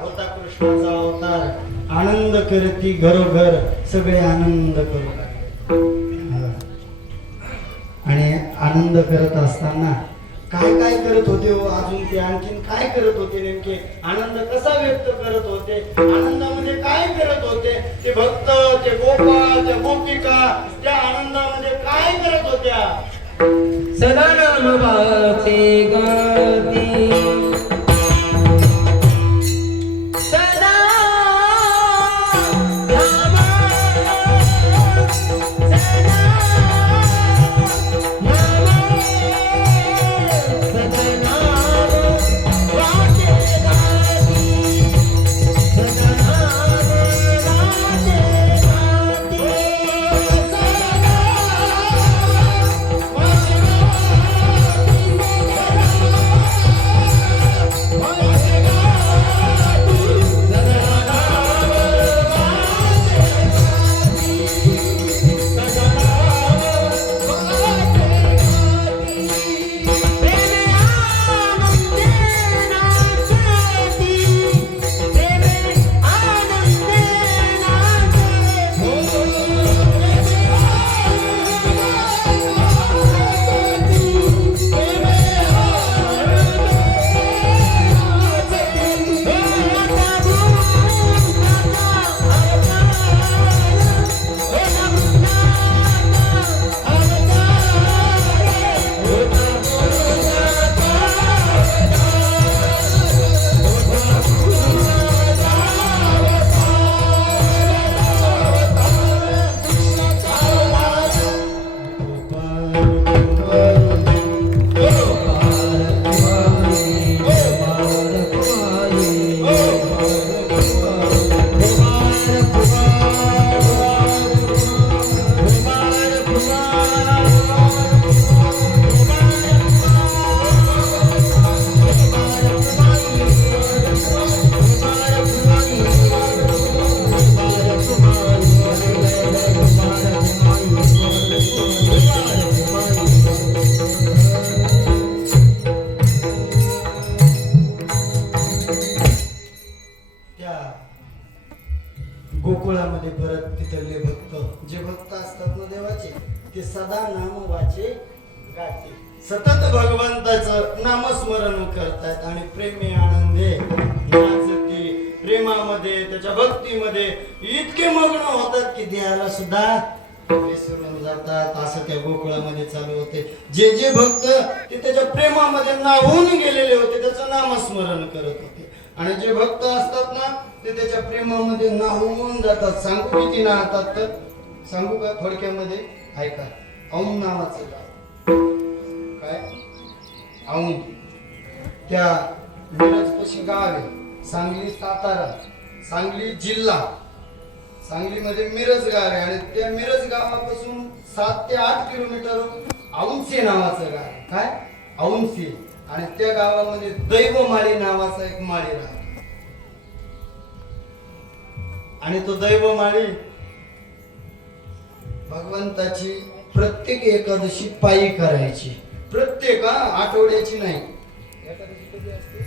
होता कृष्णाचा अवतार. आनंद करती घरोघर सगळे आनंद करू लागले. आणि आनंद करत असताना काय काय करत होते हो, अजून ते आणखीन काय करत होते, नेमके आनंद कसा व्यक्त करत होते, आनंदामध्ये काय करत होते ते भक्त, ते गोपाळ, त्या गोपिका त्या आनंदामध्ये काय करत होत्या. सदा नाम गाते गाते सदा नाम सदा नाम सदा नाम गाते गाते सदा नाम गाते गाते गोकुळामध्ये परत तिथले भक्त, जे भक्त असतात ना देवाचे, ते सदा नाम वाचे गाते, सतत भगवंताचं नामस्मरण करतात आणि प्रेमे आनंदे नाचते, प्रेमामध्ये त्याच्या भक्तीमध्ये इतके मग्न होतात की देहाला सुद्धा विसरून जातात. असं त्या गोकुळामध्ये चालू होते. जे जे भक्त ते त्याच्या प्रेमामध्ये नाहून गेलेले होते त्याचं नामस्मरण करत होते. आणि जे भक्त असतात ना ते त्याच्या प्रेमामध्ये नाहून जातात. सांगू किती नाहतात तर सांगू का थोडक्यामध्ये, ऐका. औंध नावाचं गाव, काय औंध, त्या मिरजपाशी गाव आहे, सांगली सातारा, सांगली जिल्हा, सांगलीमध्ये मिरज गाव आहे. आणि त्या मिरज गावापासून 7 ते 8 किलोमीटर औंधसे नावाचं गाव आहे. काय औंधसे. आणि त्या गावामध्ये दैवमाळी नावाचा एक माळी राहतो. आणि तो दैवमाळी भगवंताची प्रत्येक एकादशी पायी करायची. प्रत्येक आठवड्याची नाही. एकादशी कधी असते?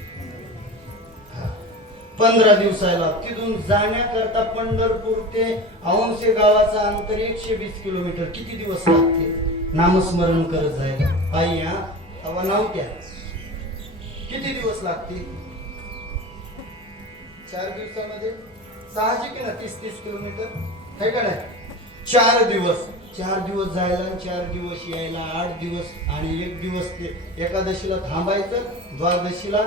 15 दिवसाला. तिथून जाण्याकरता पंढरपूर ते औंधसे गावाचं अंतर 120 किलोमीटर. किती दिवस लागते नामस्मरण करत जायला पायी? तवा नव्हत्या. किती दिवस लागतील? 4 दिवसामध्ये साहजिक आहे ना, 30-30 किलोमीटर आहे का नाही? 4 दिवस जायला, 4 दिवस यायला, 8 दिवस. आणि 1 दिवस ते एकादशीला थांबायचं, द्वादशीला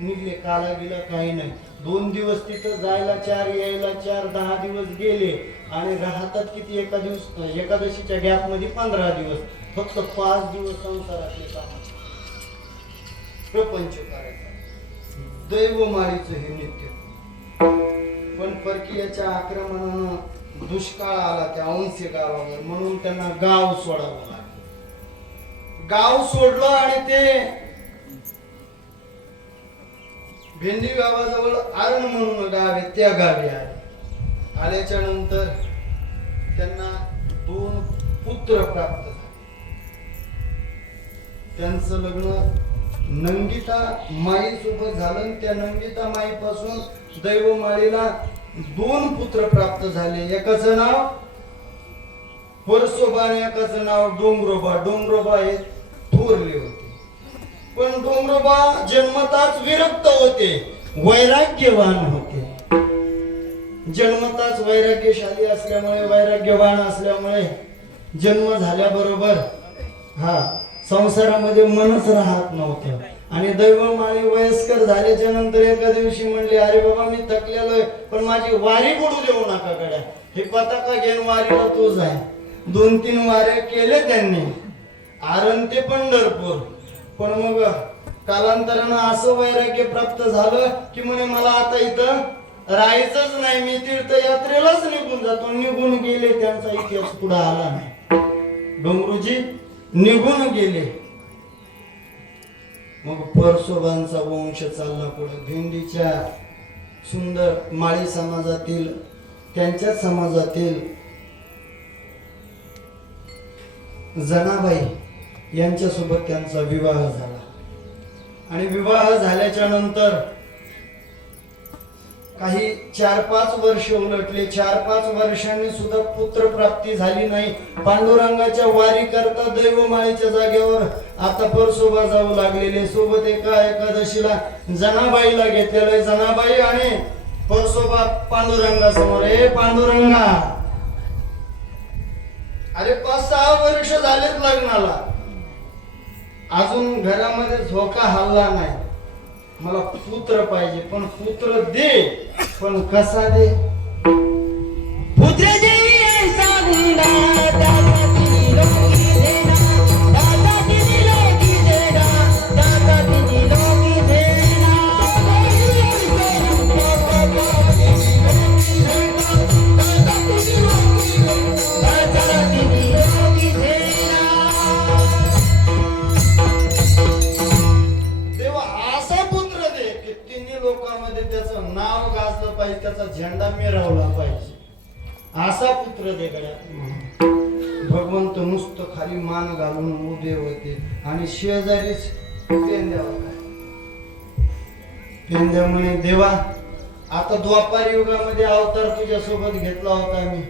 निघले, काला गेला काही नाही. 2 दिवस तिथं जायला 4, यायला 4, 10 दिवस गेले. आणि राहतात किती एकादशीच्या गॅप मध्ये 15 दिवस. फक्त 5 दिवस संसारातले काम, प्रपंच करायचा. दैवमाळीचं हे नित्य. पण परकीयाच्या आक्रमणानं दुष्काळ आला त्या औंधसे गावावर, म्हणून त्यांना गाव सोडावं लागलं. गाव सोडलं आणि ते भेंडी गावाजवळ आरण म्हणून गाव आहे, त्या गावी आले. आल्याच्या नंतर त्यांना 2 पुत्र प्राप्त झाले. त्यांचं लग्न नंदिता माई सोबत झालं आणि त्या नंदिता माईपासून दैवमाळीला 2 पुत्र प्राप्त झाले. एकाचं नाव परसोबा आणि एकाचं नाव डोंगरोबा. डोंगरोबा हे थोरले होते, पण डोंगरोबा जन्मताच विरक्त होते, वैराग्यवान होते. जन्मताच वैराग्यशाली असल्यामुळे, वैराग्यवान असल्यामुळे जन्म झाल्याबरोबर संसारामध्ये मनच राहत नव्हतं. आणि दैवमाळी वयस्कर झाल्याच्या नंतर एका दिवशी म्हणले, अरे बाबा मी थकलेलोय, पण माझी वारी बुडू देऊ नका गड्या. हे पताका घेऊन वारीला तूच आहे. 2-3 वाऱ्या केले त्यांनी, आरण ते पंढरपूर. पण मग कालांतरानं असं वैराग्य प्राप्त झालं की म्हणे मला आता इथं राहायचंच नाही, मी तीर्थयात्रेलाच निघून जातो. निघून गेले, त्यांचा इतिहास पुढे आला नाही. डोंगरूजी निघून गेले. मग परसोबांचा वंश चालला पुढे. भेंडीच्या सुंदर माळी समाजातील, त्यांच्या समाजातील जनाबाई यांच्यासोबत त्यांचा विवाह झाला. आणि विवाह झाल्याच्या नंतर काही 4-5 वर्ष उलटले. 4-5 वर्षांनी सुद्धा पुत्र प्राप्ती झाली नाही. पांडुरंगाच्या वारी करता दैवमाळीच्या जागेवर आता परसोबा जाऊ लागलेले. सोबत एका एकादशीला जनाबाईला घेतलेलं. जनाबाई आणि परसोबा पांडुरंगासमोर, हे पांडुरंगा, अरे 5-6 वर्ष झालेत लग्नाला, अजून घरामध्ये झोका हल्ला नाही, मला पुत्र पाहिजे, पण पुत्र दे, पण कसा दे? पुत्र देवी ऐसा गुंडा, दादा तिनी लोकी देना, दादा तिनी लोकी देना, दादा तिनी लोकी देना. दादा तिनी लोकी देना. देवा असा पुत्र दे की 3 लोकांमध्ये त्याचं नाव गाजलं पाहिजे, त्याचा झेंडा मिरवला पाहिजे. असा पुत्र दे गड्या. भगवंत नुसतं खाली मान घालून उभे होते आणि शेजारीच पेंद्या होता. पेंद्या म्हणे, देवा आता द्वापार युगामध्ये अवतार तुझ्या सोबत घेतला होता मी,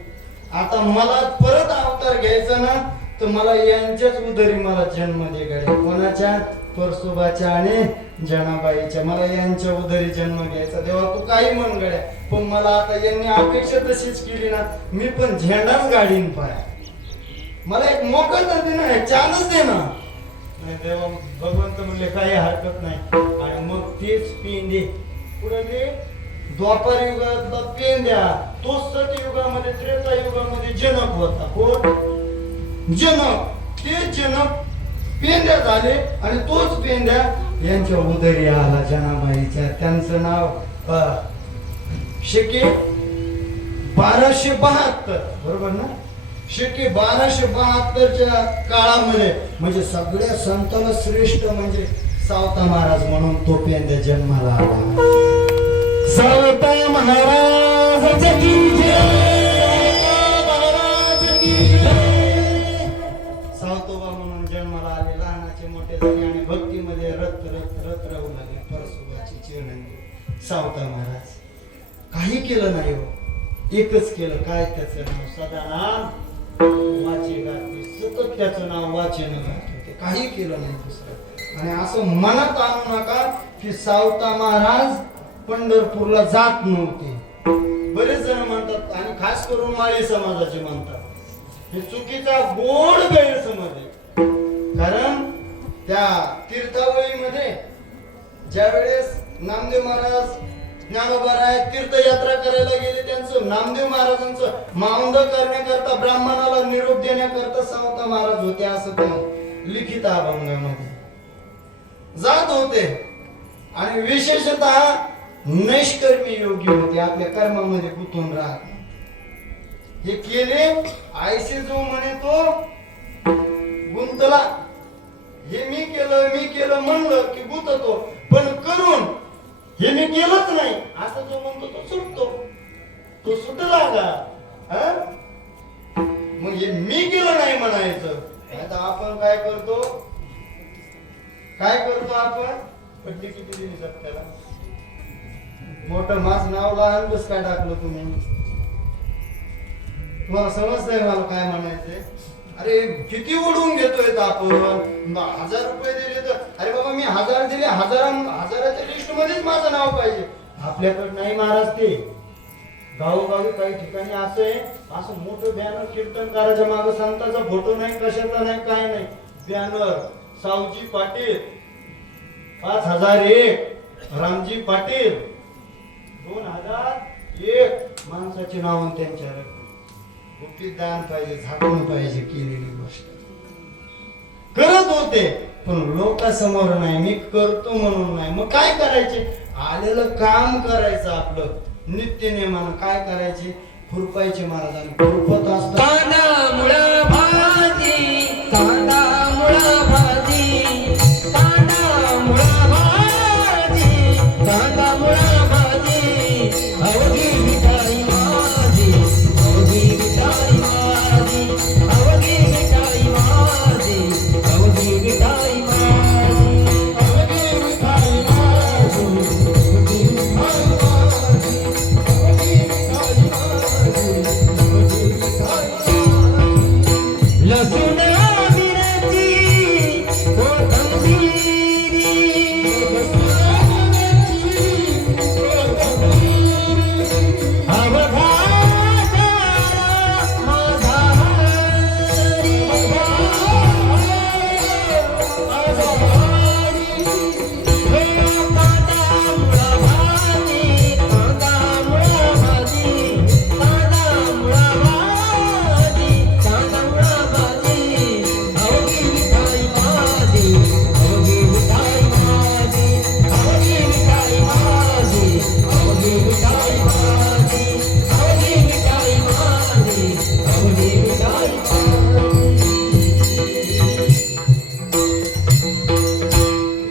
आता मला परत अवतार घ्यायचा ना, तर मला यांच्याच उदरी मला जन्म दे गड्या. कोणाच्या? परसोबाच्या आणि जनाबाईच्या. मला यांच्या उदरी जन्म घ्यायचा. देवा तू काही म्हण गड्या, पण मला आता यांनी अपेक्षा तशीच केली ना, मी पण झेंडाच गाडीन पाय. मला एक मोकळ दे ना, चान्स दे ना. नाही देवा, भगवंत म्हणले काही हरकत नाही. आणि मग तेच पेंदे पुढे दे. द्वापार युगातला पेंद्या, तोच सतयुगामध्ये, त्रेतायुगामध्ये जनक होता. कोण? जनक. ते जनक पेंद्या झाले आणि तोच पेंद्या यांच्या उदरी आला जनाबाईच्या. त्यांचं नाव शके 1272, बरोबर ना? शके 1272च्या काळामध्ये म्हणजे सगळ्या संतांना श्रेष्ठ म्हणजे सावता महाराज म्हणून तो पेंद्या जन्माला आला. सावता महाराज की जय. महाराज की जय. सावतोबा म्हणून जन्माला आले. लहानाचे मोठे झाले आणि भक्तीमध्ये रत रत रत राहू लागले. परसोबाची चिरंजी सावता महाराज. काही केलं नाही हो, एकच केलं. काय? त्याचं नाव सदानाम वाचे गाते. सतत त्याचं नाव वाचन गात होते. काही केलं नाही दुसरं. आणि असं मनात आणू नका की सावता महाराज पंढरपूरला जात नव्हते. बरेच जण म्हणतात, आणि खास करून माळी समाजाचे म्हणतात, हे चुकीचा गोड गैरसमज आहे. कारण त्या तीर्थावळीमध्ये ज्या वेळेस नामदेव महाराज, ज्ञानोबा राय तीर्थयात्रा करायला गेले, त्यांचं नामदेव महाराजांचं माउंड करण्याकरता, ब्राह्मणाला निरोप देण्याकरता सावता महाराज होते, असं ते लिखित अभंगामध्ये जात होते. आणि विशेषतः नैष्कर्मी योगी होते, आपल्या कर्मामध्ये गुंतून राहत. हे केले आयसे जो म्हणे तो गुंतला. हे मी केलं म्हणलं की गुंततो, पण करून हे मी केलंच नाही असं जो म्हणतो तो सुटतो. तो सुटला का? मग हे मी केलं नाही म्हणायचं. आता आपण काय करतो, काय करतो आपण? पट्टी किती दिली सत्याला? मोठं मास नाव लहान बस काय टाकलं तुम्ही? तुम्हाला समजतंय मला काय म्हणायचंय? अरे किती ओढून घेतोय आपण? 1000 रुपये दिले तर अरे बाबा मी 1000 दिले, हजाराच्या लिस्ट मध्येच माझं नाव पाहिजे. आपल्याकडे नाही महाराज ते. गावोगावी काही ठिकाणी असं आहे, असं मोठं बॅनर कीर्तनकाराच्या मागे संताचा फोटो नाही, कशाचा नाही, काय नाही. बॅनर सावजी पाटील 5001, रामजी पाटील 2001, माणसाची नाव त्यांच्यावर गुपित दान पाहिजे, झाकून पाहिजे केलेली गोष्ट. करत होते पण लोकांसमोर नाही, मी करतो म्हणून नाही. मग काय करायचे? आलेलं काम करायचं आपलं नित्य नेमानं. काय करायचे? खुरपायचे महाराजांनी. खुरपत असतात कांदा मुळा भाजी, कांदा मुळा भाजी, कांदा मुळा भाजी, कांदा मुळा भाजी, अवघी मिठाई माझी, अवघी मिठाई माझी, अवघी मिठाई माझी, अवघी मिठाई माझी, अवघी मिठाई माझी, अवघी मिठाई लसूण मिरची कोथिंबिरी अवघा माझा हरी, कांदा मुळा भाजी, कांदा मुळा भाजी, कांदा मुळा भाजी, कांदा मुळा भाजी, अवघी मिठाई माझी, अवघी मिठाई माझी, अवघी मिठाई माझी, अवघी मिठाई माझी, अवघी मिठाई माझी, अवघी मिठाई माझी.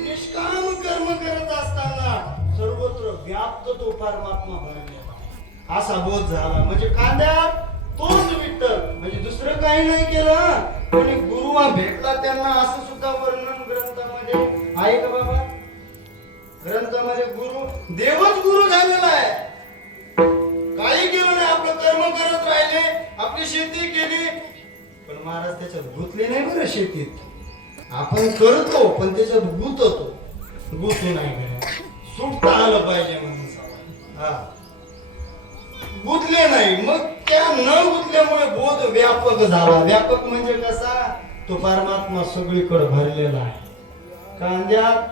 निष्काम कर्म करत असताना सर्वत्र व्याप्त तो परमात्मा भरलेला असा बोध झाला. म्हणजे कांद्यात तोच विठ्ठल, म्हणजे दुसरं काही नाही केलं. कोणी गुरु भेटला त्यांना असं सुद्धा वर्णन ग्रंथामध्ये आहे का बाबा? ग्रंथामध्ये गुरु देवच गुरु झालेला आहे. काही केलं नाही, आपलं कर्म करत राहिले, आपली शेती केली, पण महाराज त्याच्यात गुंतले नाही बरं. शेतीत आपण करतो पण त्याच्यात गुंततो, गुंतू नाही गेला. सुटता आलं पाहिजे म्हणून हा गुंतले नाही. मग त्या न गुंतल्यामुळे बोध व्यापक झाला. व्यापक म्हणजे कसा? तो परमात्मा सगळीकडे भरलेला आहे. कांद्यात,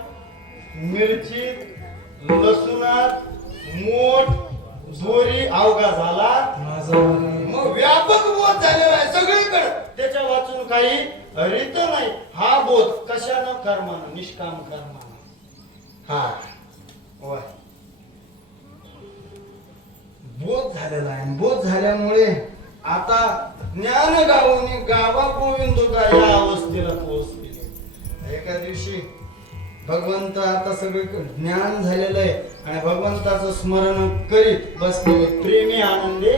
मिरचीत, लसूणात, मोठ दोरी अवघा झाला मग व्यापक बोध झालेला आहे सगळीकडे. त्याच्या वाचून काही रीत नाही. हा बोध कशानं? कर्मानं, निष्काम कर्मानं. हा होय बोध झालेला आहे. बोध झाल्यामुळे आता ज्ञान गावोनी गावा गोविंदोगा या अवस्थेला पोहोचले. एका दिवशी भगवंत आता सगळं ज्ञान झालेलं आहे आणि भगवंताचं स्मरण करीत बसलेले प्रेमी आनंदे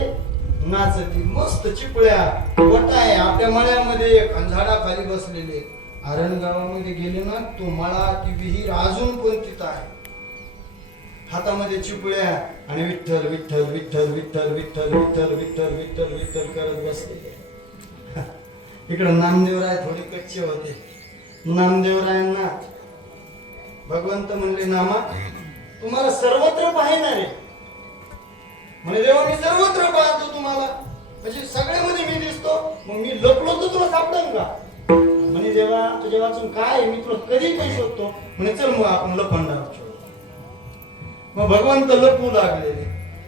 नाचती. मस्त चिपळ्या वटा आहे आपल्या मळ्यामध्ये, एक झाडाखाली बसलेले. आरण गावामध्ये गेले ना, तो मळा ती विहीर अजून पण तिथं आहे. हातामध्ये चिपळ्या आणि विठ्ठल विठ्ठल विठ्ठल विठ्ठल विठ्ठल विठ्ठल विठ्ठल विठ्ठल विठ्ठल करत बसलेले. इकडे नामदेवराय थोडे कच्चे होते. नामदेवरायांना भगवंत म्हणले, नामा तुम्हाला सर्वत्र पाहणार आहे. म्हणजे देवा मी सर्वत्र पाहतो तुम्हाला, म्हणजे सगळ्यामध्ये मी दिसतो. मग मी लपलो तर तुला सापडेल का? म्हणे देवा तुझ्या वाचून काय मी तुला कधी काही शोधतो. म्हणे चल मग आपण लपंडार शोधू. मग भगवंत लपू लागलेले.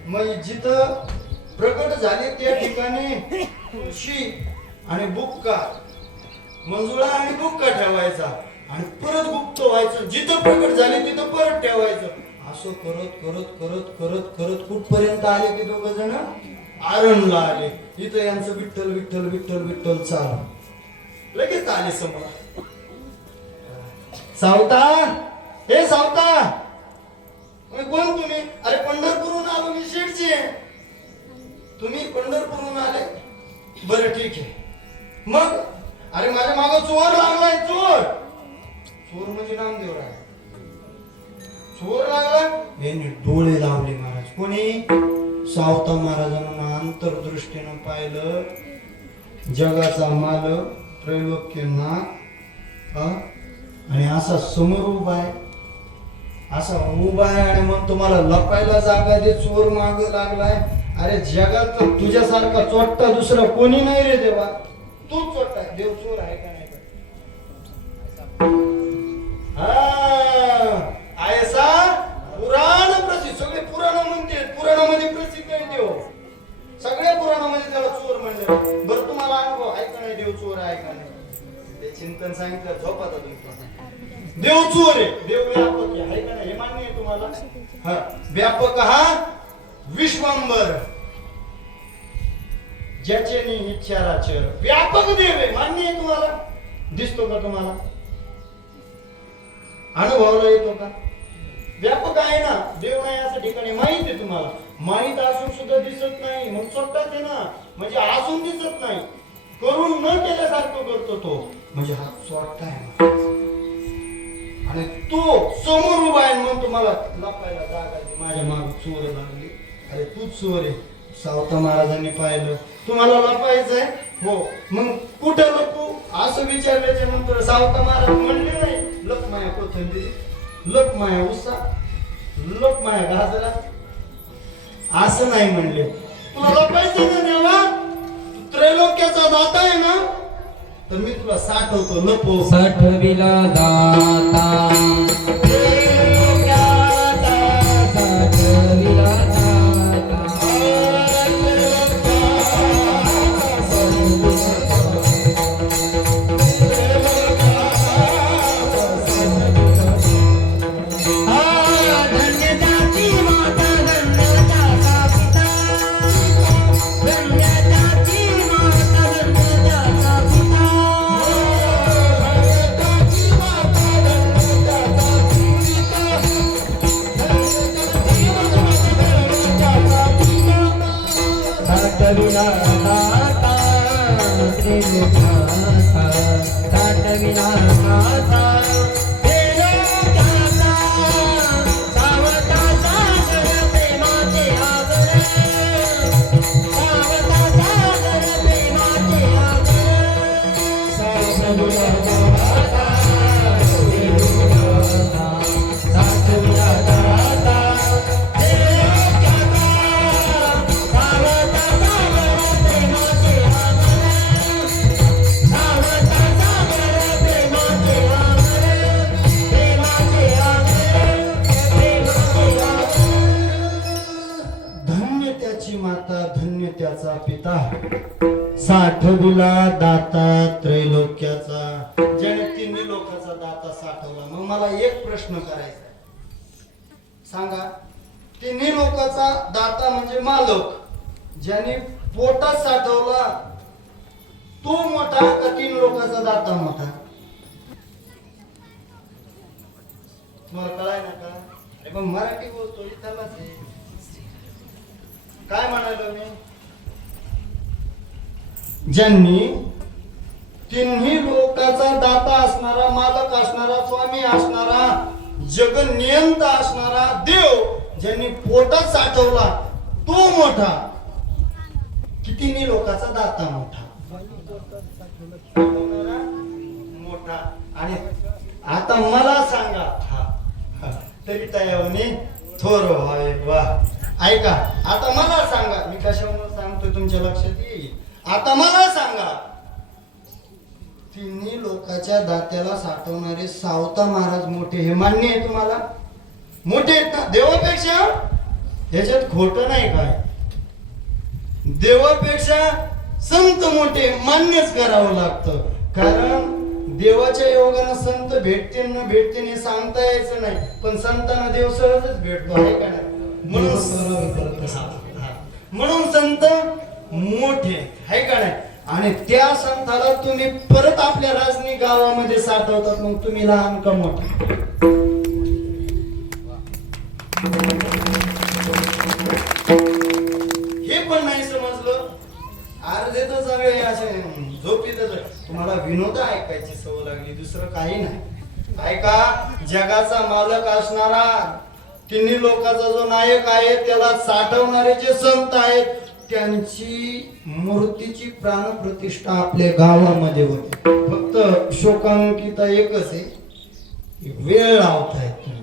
मग जिथं प्रकट झाले त्या ठिकाणी तुळशी आणि बुक्का, मंजुळा आणि बुक्का ठेवायचा आणि परत गुप्त व्हायचं. जिथं प्रकट झाले तिथं परत ठेवायचं. असं करत करत करत करत करत कुठपर्यंत आले ते दोघ जण? आरणला आले. इथं यांचं विठ्ठल विठ्ठल विठ्ठल विठ्ठल चालू. लगेच आले समोर. सावता, हे सावता, कोण तुम्ही? अरे पंढरपूरहून आलो मी, शेठची आहे. तुम्ही पंढरपूरहून आले? बरं ठीक आहे. मग अरे माझ्या मागं चोर लागलाय. चोर चोर म्हणजे नामदेव राय. चोर लागला यांनी डोळे लावले महाराज. कोणी? सावता महाराजांना अंतर्दृष्टीनं पाहिलं. जगाचा मालक त्रैलोक्यनाथ आणि असा समोर उभा आहे. असा उभा आहे आणि मग तुम्हाला लपायला जागा दे. चोर माग लागलाय. अरे जगात तुझ्यासारखा चोट्टा दुसरा कोणी नाही रे देवा. तूच चोट्टा. देव चोर आहे का नाही? ऐसा पुराण प्रसिद्ध. सगळे पुराण म्हणते. पुराणामध्ये प्रसिद्ध आहे देव. सगळ्या पुराणामध्ये त्याला चोर म्हणलं. बरं तुम्हाला अनुभव आहे का नाही देव चोर आहे का नाही? ते चिंतन सांगितलं. झोपा तुम्ही. देव चोर आहे. देव व्यापक आहे का नाही हे मान्य आहे तुम्हाला? हा. व्यापक हा विश्वंभर ज्याचे इच्छाराचर व्यापक देव आहे. मान्य आहे तुम्हाला? दिसतो का तुम्हाला? अनुभवला येतो का? व्यापक आहे ना. देव नाही असं ठिकाणी माहित आहे तुम्हाला. माहित असून सुद्धा दिसत नाही मग चोट्टाच आहे ना. म्हणजे असून दिसत नाही. करून न केल्यासारखं करतो तो म्हणजे हा चोट्टा आहे. आणि तो समोर उभा आहे मग तुम्हाला लपायला जागा दे. माझ्या माग चोर लागली. अरे तूच चोर आहे. सावता महाराजांनी पाहिलं. तुम्हाला लपायचंय? हो. मग कुठं लपू असं विचारल्याच्या नंतर सावता महाराज म्हणले नाही लप माया कोथिंबीर, लप माया उसा, लप माया गाजरा असं नाही म्हणले. तुला लपायचं ना देवा. तू त्रैलोक्याचा दाता आहे ना तर मी तुला साठवतो. लपो. साठविला दाता साठविला साठविला दाता त्रिलोकाचा साठविला दाता त्रिलोकाचा सावता सागर प्रेमाचे आगर सावता सागर प्रेमाचे आगर साठविला दाता त्रिलोकाचा साठविला दाता माता धन्य त्याचा पिता साठविला दाता त्रैलोक्याचा. ज्याने तिन्ही लोकांचा दाता साठवला. मग मला एक प्रश्न करायचा आहे. सांगा तिन्ही लोकांचा दाता म्हणजे मालक. ज्याने पोटात साठवला तो मोठा का तीन लोकांचा दाता मोठा? तुम्हाला कळाय ना का? अरे पण मराठी बोलतो त्यालाच आहे. काय म्हणालो मी? ज्यांनी तिन्ही लोकांचा दाता असणारा, मालक असणारा, स्वामी असणारा, जगनियंता असणारा देव ज्यांनी पोटात साठवला तो मोठा की तिन्ही लोकांचा दाता मोठा? मोठा. आणि आता मला सांगा. तरी तयावनी थोर होय वा. ऐका आता मला सांगा. मी कशावर सांगतोय तुमच्या लक्षात येईल. आता मला सांगा तिन्ही लोकांच्या दात्याला साठवणारे सावता महाराज मोठे हे मान्य आहे तुम्हाला? मोठे आहेत ना देवापेक्षा? ह्याच्यात खोट नाही काय. देवापेक्षा संत मोठे मान्यच करावं लागतं. कारण देवाच्या योगानं संत भेटतील न भेटतील हे सांगता यायचं नाही. पण संतांना देव सहजच भेटतो आहे का नाही? म्हणून संत मोठे आहे का नाही? आणि त्या संताला तुम्ही परत आपल्या राजनी गावामध्ये साठवतात. मग तुम्ही लहान का मोठे? हे पण नाही समजलं. अर्धेच सगळे असे झोपीतच. तुम्हाला विनोद ऐकायची सवय लागली दुसरं काही नाही. ऐका, जगाचा मालक असणारा तिन्ही लोकांचा जो नायक आहे, त्याला साठवणारे जे संत आहेत, त्यांची मूर्तीची प्राणप्रतिष्ठा आपल्या गावामध्ये होते. फक्त शोकांकिता एकच आहे, वेळ लावतायत तुम्ही.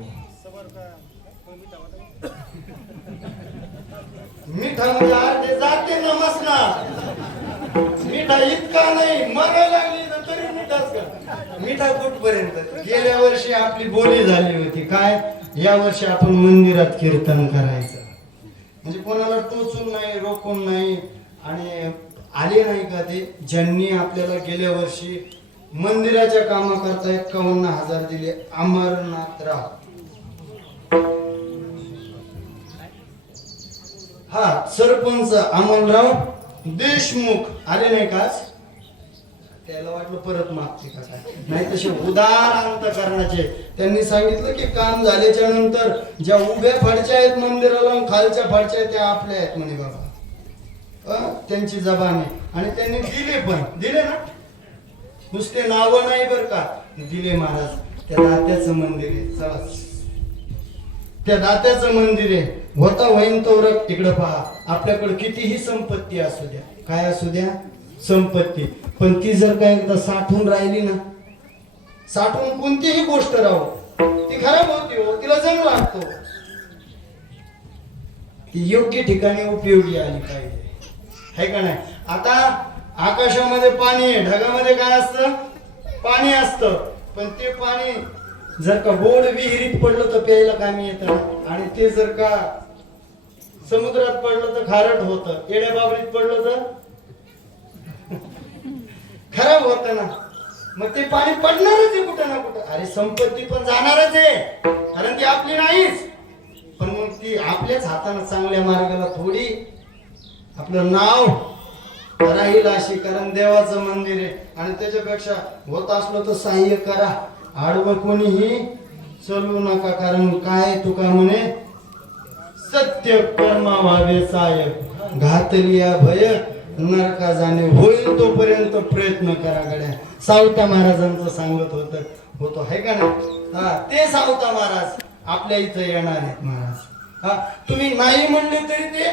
मिठा म्हणजे अर्धे जाते नमस्कार, मिठा इतका नाही, मरायला लागली ना तरी मिठाच का. मिठा कुठपर्यंत? गेल्या वर्षी आपली बोली झाली होती काय, या वर्षी आपण मंदिरात कीर्तन करायचं. म्हणजे कोणाला टोचून नाही, रोखून नाही. आणि आले नाही का ते, ज्यांनी आपल्याला गेल्या वर्षी मंदिराच्या कामाकरता 51,000 दिले, अमरनाथराव. हा सरपंच अमरराव देशमुख आले नाही का? त्याला वाटलं परत मागते का काय, नाही तसे उदार अंतकरणाचे. त्यांनी सांगितलं की काम झाल्याच्या नंतर ज्या उभ्या फडच्या आहेत मंदिराला, खालच्या फडच्या आहेत त्या आपल्या आहेत म्हणे बाबा. त्यांची जबान आहे. आणि त्यांनी दिले पण, दिले ना, नुसते नाव नाही बर का, दिले महाराज. त्या दात्याचं मंदिर आहे, चला त्या दात्याचं मंदिर आहे. होता होईन तोरक. इकडं पहा, आपल्याकडे कितीही संपत्ती असू द्या, काय असू द्या संपत्ती, पण ती जर काय एकदा साठून राहिली ना, साठून कोणतीही गोष्ट राहू, ती खराब होती हो, तिला जंग लागतो. ती योग्य ठिकाणी उपयोगी आली पाहिजे, है का नाही. आता आकाशामध्ये पाणी आहे, ढगामध्ये काय असतं, पाणी असतं, पण ते पाणी जर का गोड विहिरीत पडलं तर प्यायला कामी येतं, आणि ते जर का समुद्रात पडलं तर खारट होतं, येड्या बाबरीत पडलं तर खराब होतं ना. मग ते पाणी पडणारच आहे कुठं ना कुठं. अरे संपत्ती पण जाणारच आहे, कारण ती आपली नाहीच, पण मग ती आपल्याच हाताने चांगल्या मार्गाला थोडी आपलं नाव राहील अशी, कारण देवाचं मंदिर आहे. आणि त्याच्यापेक्षा होत असलं तर सहाय्य करा, आडवं कोणीही चलू नका. कारण काय तुका म्हणे, सत्य कर्मा व्हावे साय, घातलिया भय नरका जाणे, होईल तोपर्यंत प्रयत्न करा गड्या. सावता महाराजांचं सांगत होतो, है का नाही. हा, ते सावता महाराज आपल्या इथं येणार आहेत महाराज. हा, तुम्ही नाही म्हणले तरी ते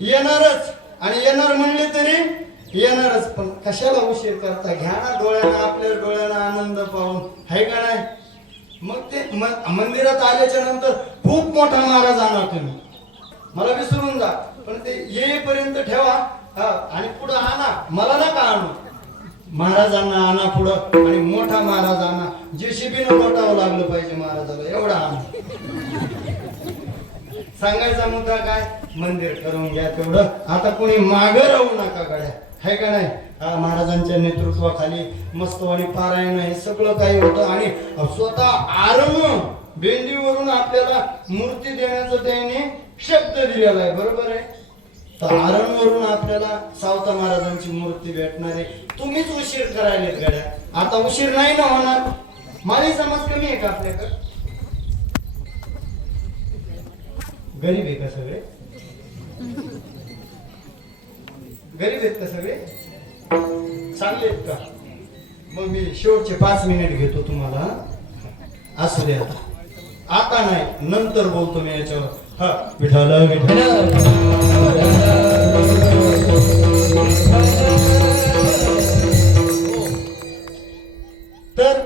येणारच, आणि येणार म्हणले तरी येणारच. पण कशाला उशीर करता, घ्या ना डोळ्यानं, आपल्या डोळ्यानं आनंद पाहून, है का नाही. मग ते मंदिरात आल्याच्या नंतर खूप मोठा महाराज आणा तुम्ही, मला विसरून जा, पण ते येईपर्यंत ठेवा. हा, आणि पुढं आणा, मला नका आणू, महाराजांना आणा पुढं. आणि मोठा महाराज आणा, जेसीबीनं लोटावं लागलं पाहिजे महाराजाला, एवढा आणा. सांगायचा मुद्दा काय, मंदिर करून घ्या तेवढं. आता कोणी मागं राहू नका गड्या, है का नाही. महाराजांच्या नेतृत्वाखाली मस्तवाणी पारायण हे सगळं काही होतं. आणि स्वतः आरण भेंडीवरून आपल्याला मूर्ती देण्याचं त्याने शब्द दिलेला आहे, बरोबर आहे. तर आरणवरून आपल्याला सावता महाराजांची मूर्ती भेटणार आहे. तुम्हीच उशीर करायलेत गड्या. आता उशीर नाही ना होणार. माळी समाज कमी आहे का आपल्याकडे? गरीब आहे का सगळे? गरीब आहेत का सगळे? चांगले आहेत का? मग मी शेवटचे 5 मिनिट घेतो तुम्हाला. असू दे, आता नाही, नंतर बोलतो मी याच्यावर. हा, विठाला तर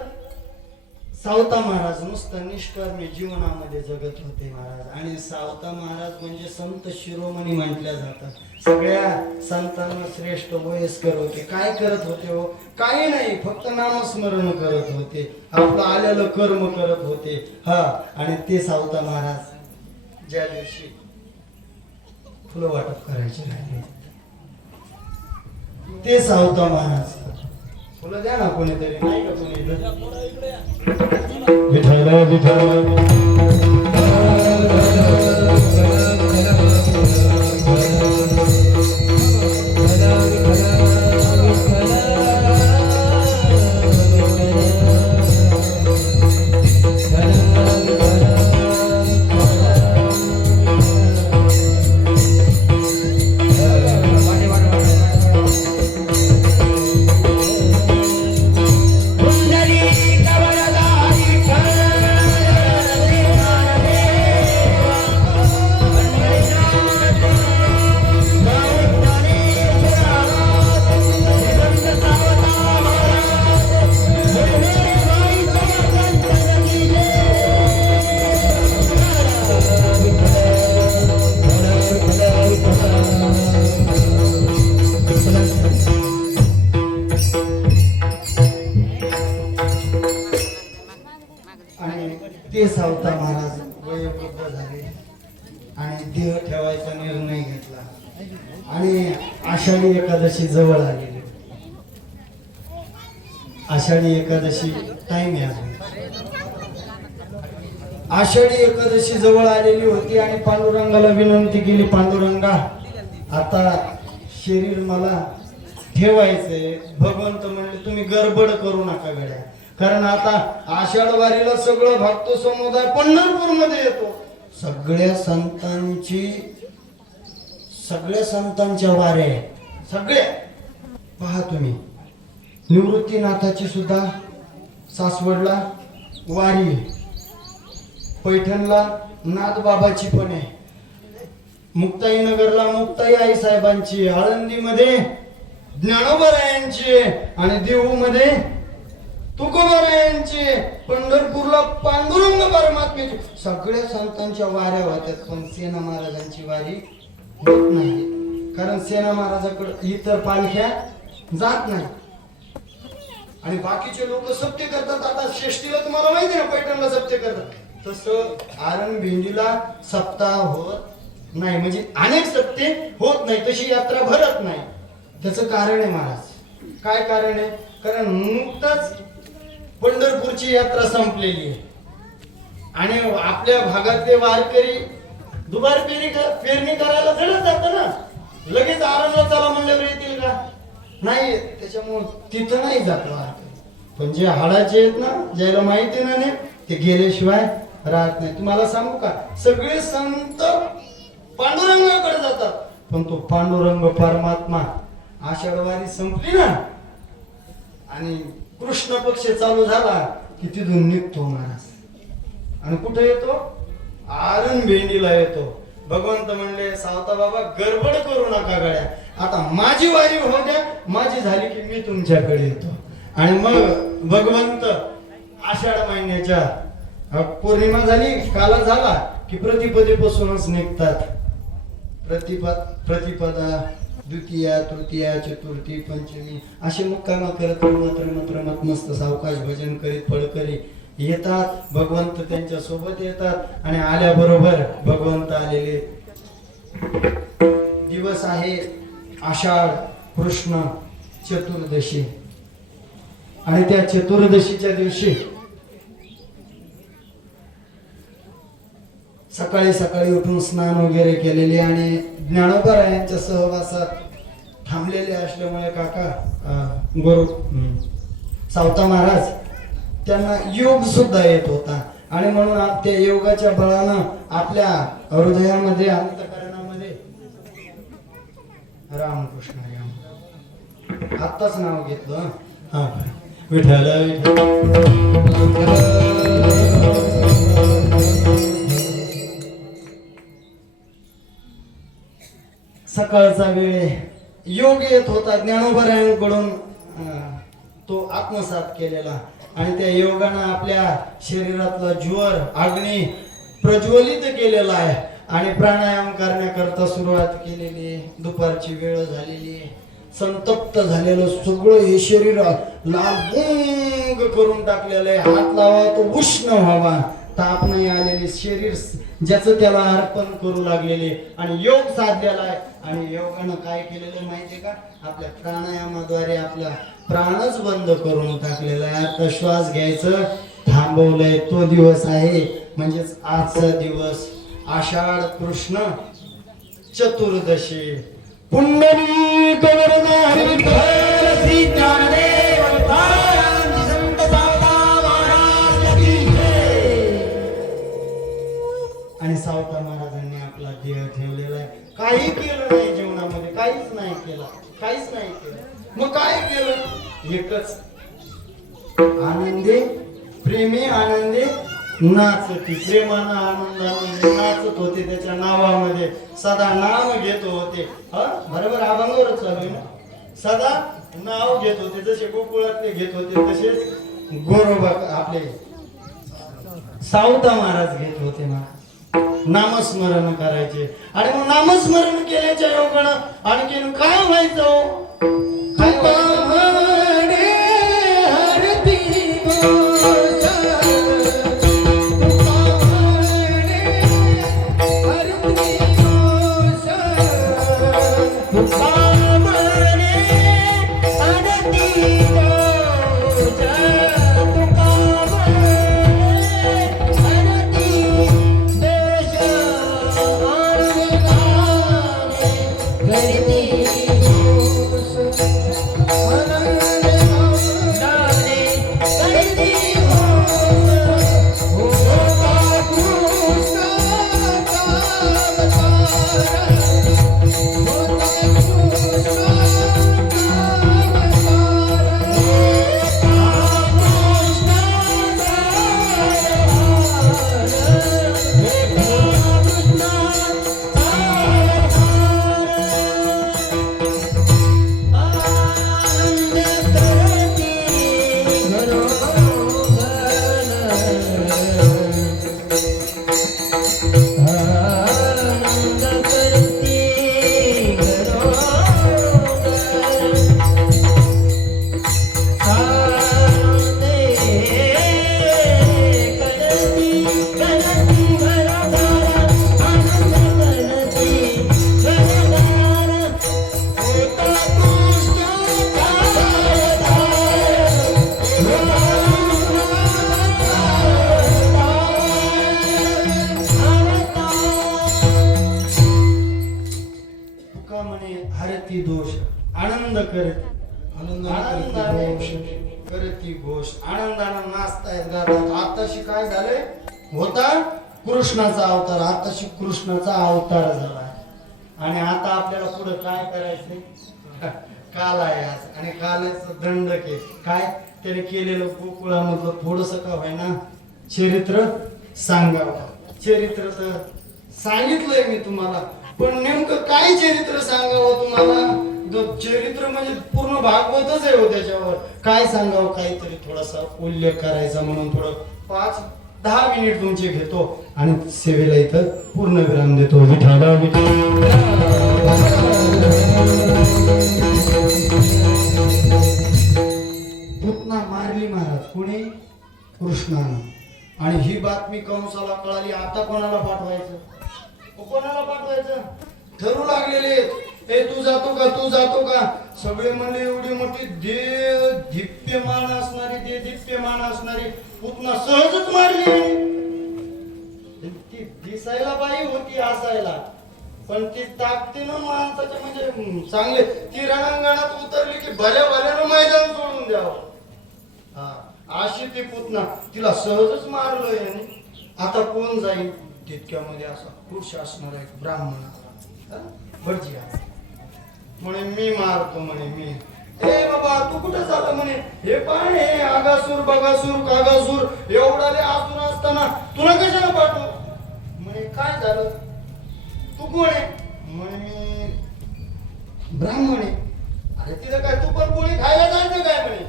सावता महाराज नुसतं निष्कर्मी जीवनामध्ये जगत होते महाराज. आणि सावता महाराज म्हणजे संत शिरोमणी म्हटल्या जातात. सगळ्या संतांना श्रेष्ठ वयस्कर होते. काय करत होते हो? काही नाही, फक्त नामस्मरण करत होते, आपलं आलेलं कर्म करत होते. हा, आणि ते सावता महाराज ज्या दिवशी फुलं वाटप करायचे राहिले, ते सावता महाराज, फुलं द्या ना कोणीतरी, नाही का कोणी विठ्ठल विठ्ठल. पुंडलिक वरदाई वृद्ध झाले आणि देह ठेवायचा निर्णय घेतला आणि आषाढी एकादशी जवळ आलेली. आषाढी एकादशी टाइम आहे अजून. आषाढी एकादशी जवळ आलेली होती आणि पांडुरंगाला विनंती केली, पांडुरंगा आता शरीर मला ठेवायचंय. भगवंत म्हणले तुम्ही गडबड करू नका गड्या, कारण आता आषाढ वारीला सगळं भक्त समुदाय पंढरपूर मध्ये येतो. सगळ्या संतांच्या वाऱ्या आहेत, सगळ्या. पहा तुम्ही, निवृत्तीनाथाची सुद्धा सासवडला वारी, पैठणला नाथबाबाची पण आहे, मुक्ताईनगरला मुक्ताई आई साहेबांची, आळंदीमध्ये ज्ञानोबरायांची आणि देहूमध्ये तुकोबरायांची, पंढरपूरला पांडुरंग परमात्म्याची. सगळ्या संतांच्या वाऱ्या होत्यात, पण सेना महाराजांची वारी होत नाही, कारण सेना महाराजाकडे इतर पालख्या जात नाही आणि बाकीचे लोक सप्ते करतात. आता षष्टीला तुम्हाला माहिती ना, पैठणला सप्ते करतात, तसं आरण भेंडीला सप्ताह होत नाही, म्हणजे अनेक सप्ते होत नाही, तशी यात्रा भरत नाही. त्याचं कारण आहे महाराज. काय कारण आहे? कारण नुकतंच पंढरपूरची यात्रा संपलेली आहे आणि आपल्या भागातले वारकरी दुबार पेरणी करायला चढत जात ना, लगेच आरामला चला म्हणल्यावर येतील का? नाही, त्याच्यामुळे तिथं नाही जात वारकरी. पण जे हाडाचे आहेत ना, ज्याला माहिती नाही ते गेल्याशिवाय राहत नाही. तुम्हाला सांगू का, सगळे संत पांडुरंगाकडे जातात, पण तो पांडुरंग परमात्मा आषाढवारी संपली ना आणि कृष्ण पक्ष चालू झाला की तिथून निघतो महाराज आणि कुठे येतो? आरण भेंडीला येतो. भगवंत म्हणले, सावता बाबा गडबड करू नका गड्या, आता माझी वारी होऊ द्या, माझी झाली की मी तुमच्याकडे येतो. आणि मग भगवंत आषाढ महिन्याच्या पौर्णिमा झाली, काला झाला की प्रतिपदेपासूनच निघतात. प्रतिपदा, द्वितीया, तृतीया, चतुर्थी, पंचमी असे मुक्काम करत रमत मस्त सावकाश भजन करीत फळकरी येतात. भगवंत त्यांच्या सोबत येतात आणि आल्याबरोबर भगवंत आलेले दिवस आहे आषाढ कृष्ण चतुर्दशी. आणि त्या चतुर्दशीच्या दिवशी सकाळी सकाळी उठून स्नान वगैरे केलेले आणि ज्ञानोबरायांच्या सहवासात थांबलेले असल्यामुळे काका सावता महाराज त्यांना योग सुद्धा येत होता आणि म्हणून त्या योगाच्या बळानं आपल्या हृदयामध्ये अंतःकरणामध्ये रामकृष्ण राम आत्ताच नाव घेतलं. हा, विठ्ठल सकाळचा वेळ योग येत होता ज्ञानोबरायांकडून तो आत्मसात केलेला आणि त्या योगानं आपल्या शरीरातला ज्वर अग्नी प्रज्वलित केलेला आहे आणि प्राणायाम करण्याकरता सुरुवात केलेली. दुपारची वेळ झालेली, संतप्त झालेलं सगळं हे शरीर लाल करून टाकलेलं आहे. हात लावा तो उष्ण व्हावा, ताप नाही आलेले शरीर ज्याचं त्याला अर्पण करू लागलेले आणि योग साधलेला आहे. आणि योगानं काय केलेलं माहितीये का, आपल्या प्राणायामाद्वारे आपला प्राणच बंद करून टाकलेला आहे. आता श्वास घ्यायचं थांबवलंय. तो दिवस आहे म्हणजेच आजचा दिवस आषाढ कृष्ण चतुर्दशी. पुंडलिक वरदारी विठ्ठल श्री ज्ञानदेव तुकाराम संत सावता महाराज की जय. आणि सावता महाराजांनी आपला देह ठेवलेला आहे. काही केलं नाही जीवनामध्ये, काहीच नाही केलं, काहीच नाही केलं. मग काय केलं? एकच, आनंदे प्रेमे आनंदे नाचती. प्रेमानं आनंदामध्ये नाचत होते, त्याच्या नावामध्ये सदा नाव घेत होते. बरोबर अभंगावरच चालू आहे ना. सदा नाव घेत होते, जसे गोकुळातले घेत होते तसेच गोरोबा आपले सावता महाराज घेत होते ना. नामस्मरण करायचे आणि मग नामस्मरण केल्याच्या योगानं आणखीन काय व्हायचं? काय आनंद करती घरोघर आनंदे करती घरोघर आनंद करती घरोघर होता तुका म्हणे हरती दोष आनंद करत आनंदाने करती घोष आनंदानं नाचतायत गातात. आताशी काय झालंय होता कृष्णाचा अवतार आताशी कृष्णाचा अवतार झाला आणि आता आपल्याला पुढे काय करायचंय काल आहे आज आणि कालाचं दंडक आहे काय त्याने केलेलं गोकुळामधलं थोडस का व्हायना चरित्र सांगावं चरित्र तर सांगितलंय मी तुम्हाला पण नेमकं काय चरित्र सांगावं तुम्हाला चरित्र म्हणजे पूर्ण भागवतच आहे हो त्याच्यावर काय सांगावं काहीतरी थोडासा उल्लेख करायचा म्हणून थोडं 5-10 मिनिट तुमचे घेतो आणि सेवेला इथं पूर्ण विराम देतो विठाला पुतना मारली महाराज कोणी कृष्णानं आणि ही बातमी कंसाला कळाली आता कोणाला पाठवायचं कोणाला पाठवायचं ठरू लागलेले ए तू जातो का सगळे म्हणले एवढी मोठी दिप्यमान असणारी पुतना सहजच मारली ती दिसायला बाई होती असायला पण ती ताकदीनं माणसाच्या म्हणजे चांगले ती रणांगणात उतरली की भल्यानं मैदान सोडून द्यावं हा अशी ती पुतना तिला सहजच मारलं याने आता कोण जाईल तितक्यामध्ये असा पुरुष असणार एक ब्राह्मण भटजी म्हणे मी मारतो म्हणे मी ए बाबा तू कुठे चालला म्हणे हे पाय हे आगासूर बगासूर कागासूर एवढाले आसूर असताना तुला कशाला पाठवू म्हणे काय झालं तू कोण आहे म्हणे मी ब्राह्मण आहे अरे तिथं काय तू पण पोळी खायला जायचं काय म्हणे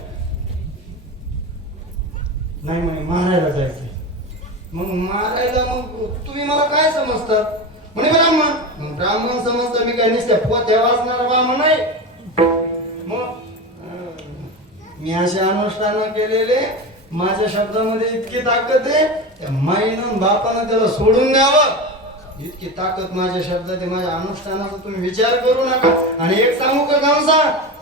नाही म्हणे मारायला जायचं मग मारायला मग तुम्ही मला काय समजतात म्हणे ब्राह्मण मग ब्राह्मण समजता मी काय नुसत्या पोत्या वाचणारा ब्राह्मण नाही मग मी असे अनुष्ठान केलेले माझ्या शब्दामध्ये इतकी ताकद आहे त्या माईनं बापानं त्याला सोडून द्यावं इतकी ताकद माझ्या शब्दात आहे माझ्या अनुष्ठानाचा तुम्ही विचार करू नका आणि एक सांगू का गावसा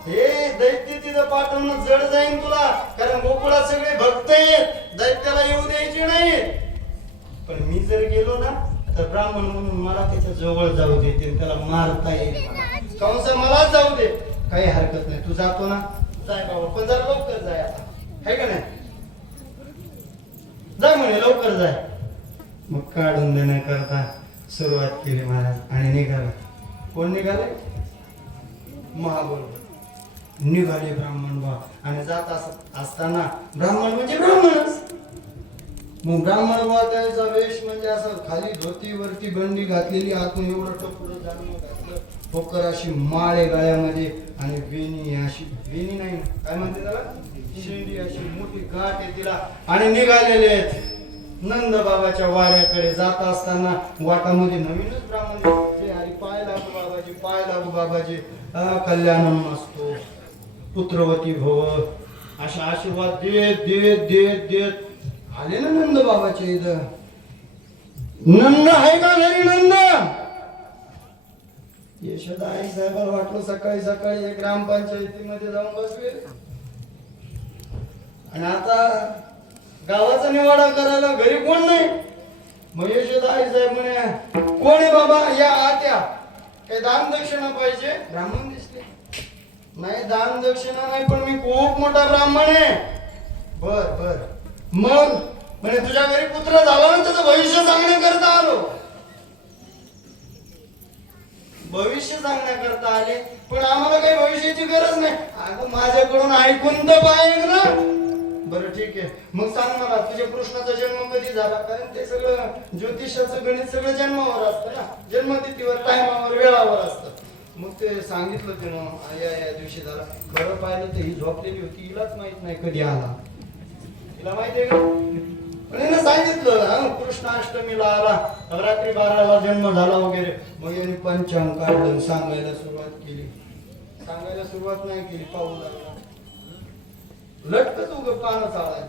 हे दैत्य तिथं पाठवणं जड जाईन तुला कारण गोकुळात सगळे भक्त आहेत दैत्याला येऊ द्यायचे नाही पण मी जर गेलो ना तर ब्राह्मण म्हणून मला त्याच्या जवळ जाऊ देते त्याला मारता येईल कंस मलाच जाऊ दे काही हरकत नाही तू जातो ना जाय बाबा पण जरा लवकर जाय आता है का नाही जाय म्हणे लवकर जाय मग काढून देण्याकरता सुरुवात केली महाराज आणि निघाला कोण निघाले महाबरोबर निघाले ब्राह्मण बा आणि जात असताना ब्राह्मण म्हणजे ब्राह्मणच मग ब्राह्मण बा त्याचा वेश म्हणजे असं खाली धोती वरती बंडी घातलेली आतून एवढं टोपलं जाणून घातलं ठोकर अशी माळे गळ्यामध्ये आणि वेणी अशी वेणी नाही काय म्हणते त्याला शेंडी अशी मोठी गाठ आहे तिला आणि निघालेले आहेत नंद बाबाच्या वाड्याकडे जात असताना वाटामध्ये नवीनच ब्राह्मण हरी पाय लागू बाबाजी कल्याण असतो पुत्रवती भव अशा आशीर्वाद देत आले ना नंद बाबाच्या इथं नंद आहे का घरी नंद यशोदा आई साहेबाला वाटलं सकाळी एक ग्रामपंचायतीमध्ये जाऊन बसले आणि आता गावाचा निवाडा करायला घरी कोण नाही मग यशोदा आई साहेब म्हणे कोण आहे बाबा या आत्या काही दान दक्षिणा पाहिजे ब्राह्मण दिसले नाही दान दक्षिणा नाही पण मी खूप मोठा ब्राह्मण आहे बर मग म्हणजे तुझ्या घरी पुत्र झाला ना त्याचं भविष्य सांगण्याकरता आलो भविष्य सांगण्याकरता आले पण आम्हाला काही भविष्याची गरज नाही अगं माझ्याकडून ऐकून तर पाहिजे ना बरं ठीक आहे मग सांग मला तुझ्या कृष्णाचा जन्म कधी झाला कारण ते सगळं ज्योतिषाचं गणित सगळं जन्मावर असतं ना जन्मतिथीवर टायमावर वेळावर असतं मग ते सांगितलं त्यानं या दिवशी झाला खरं पाहिलं तर ही झोपलेली होती हिलाच माहित नाही कधी आला तिला माहिती आहे का पण हिनं सांगितलं कृष्णाष्टमीला आला, रात्री 12ला जन्म झाला वगैरे. मग यांनी पंचांग काढलं, सांगायला सुरुवात केली. सांगायला सुरुवात नाही केली, पाहू लागला लटकच उग पानं चाळायला.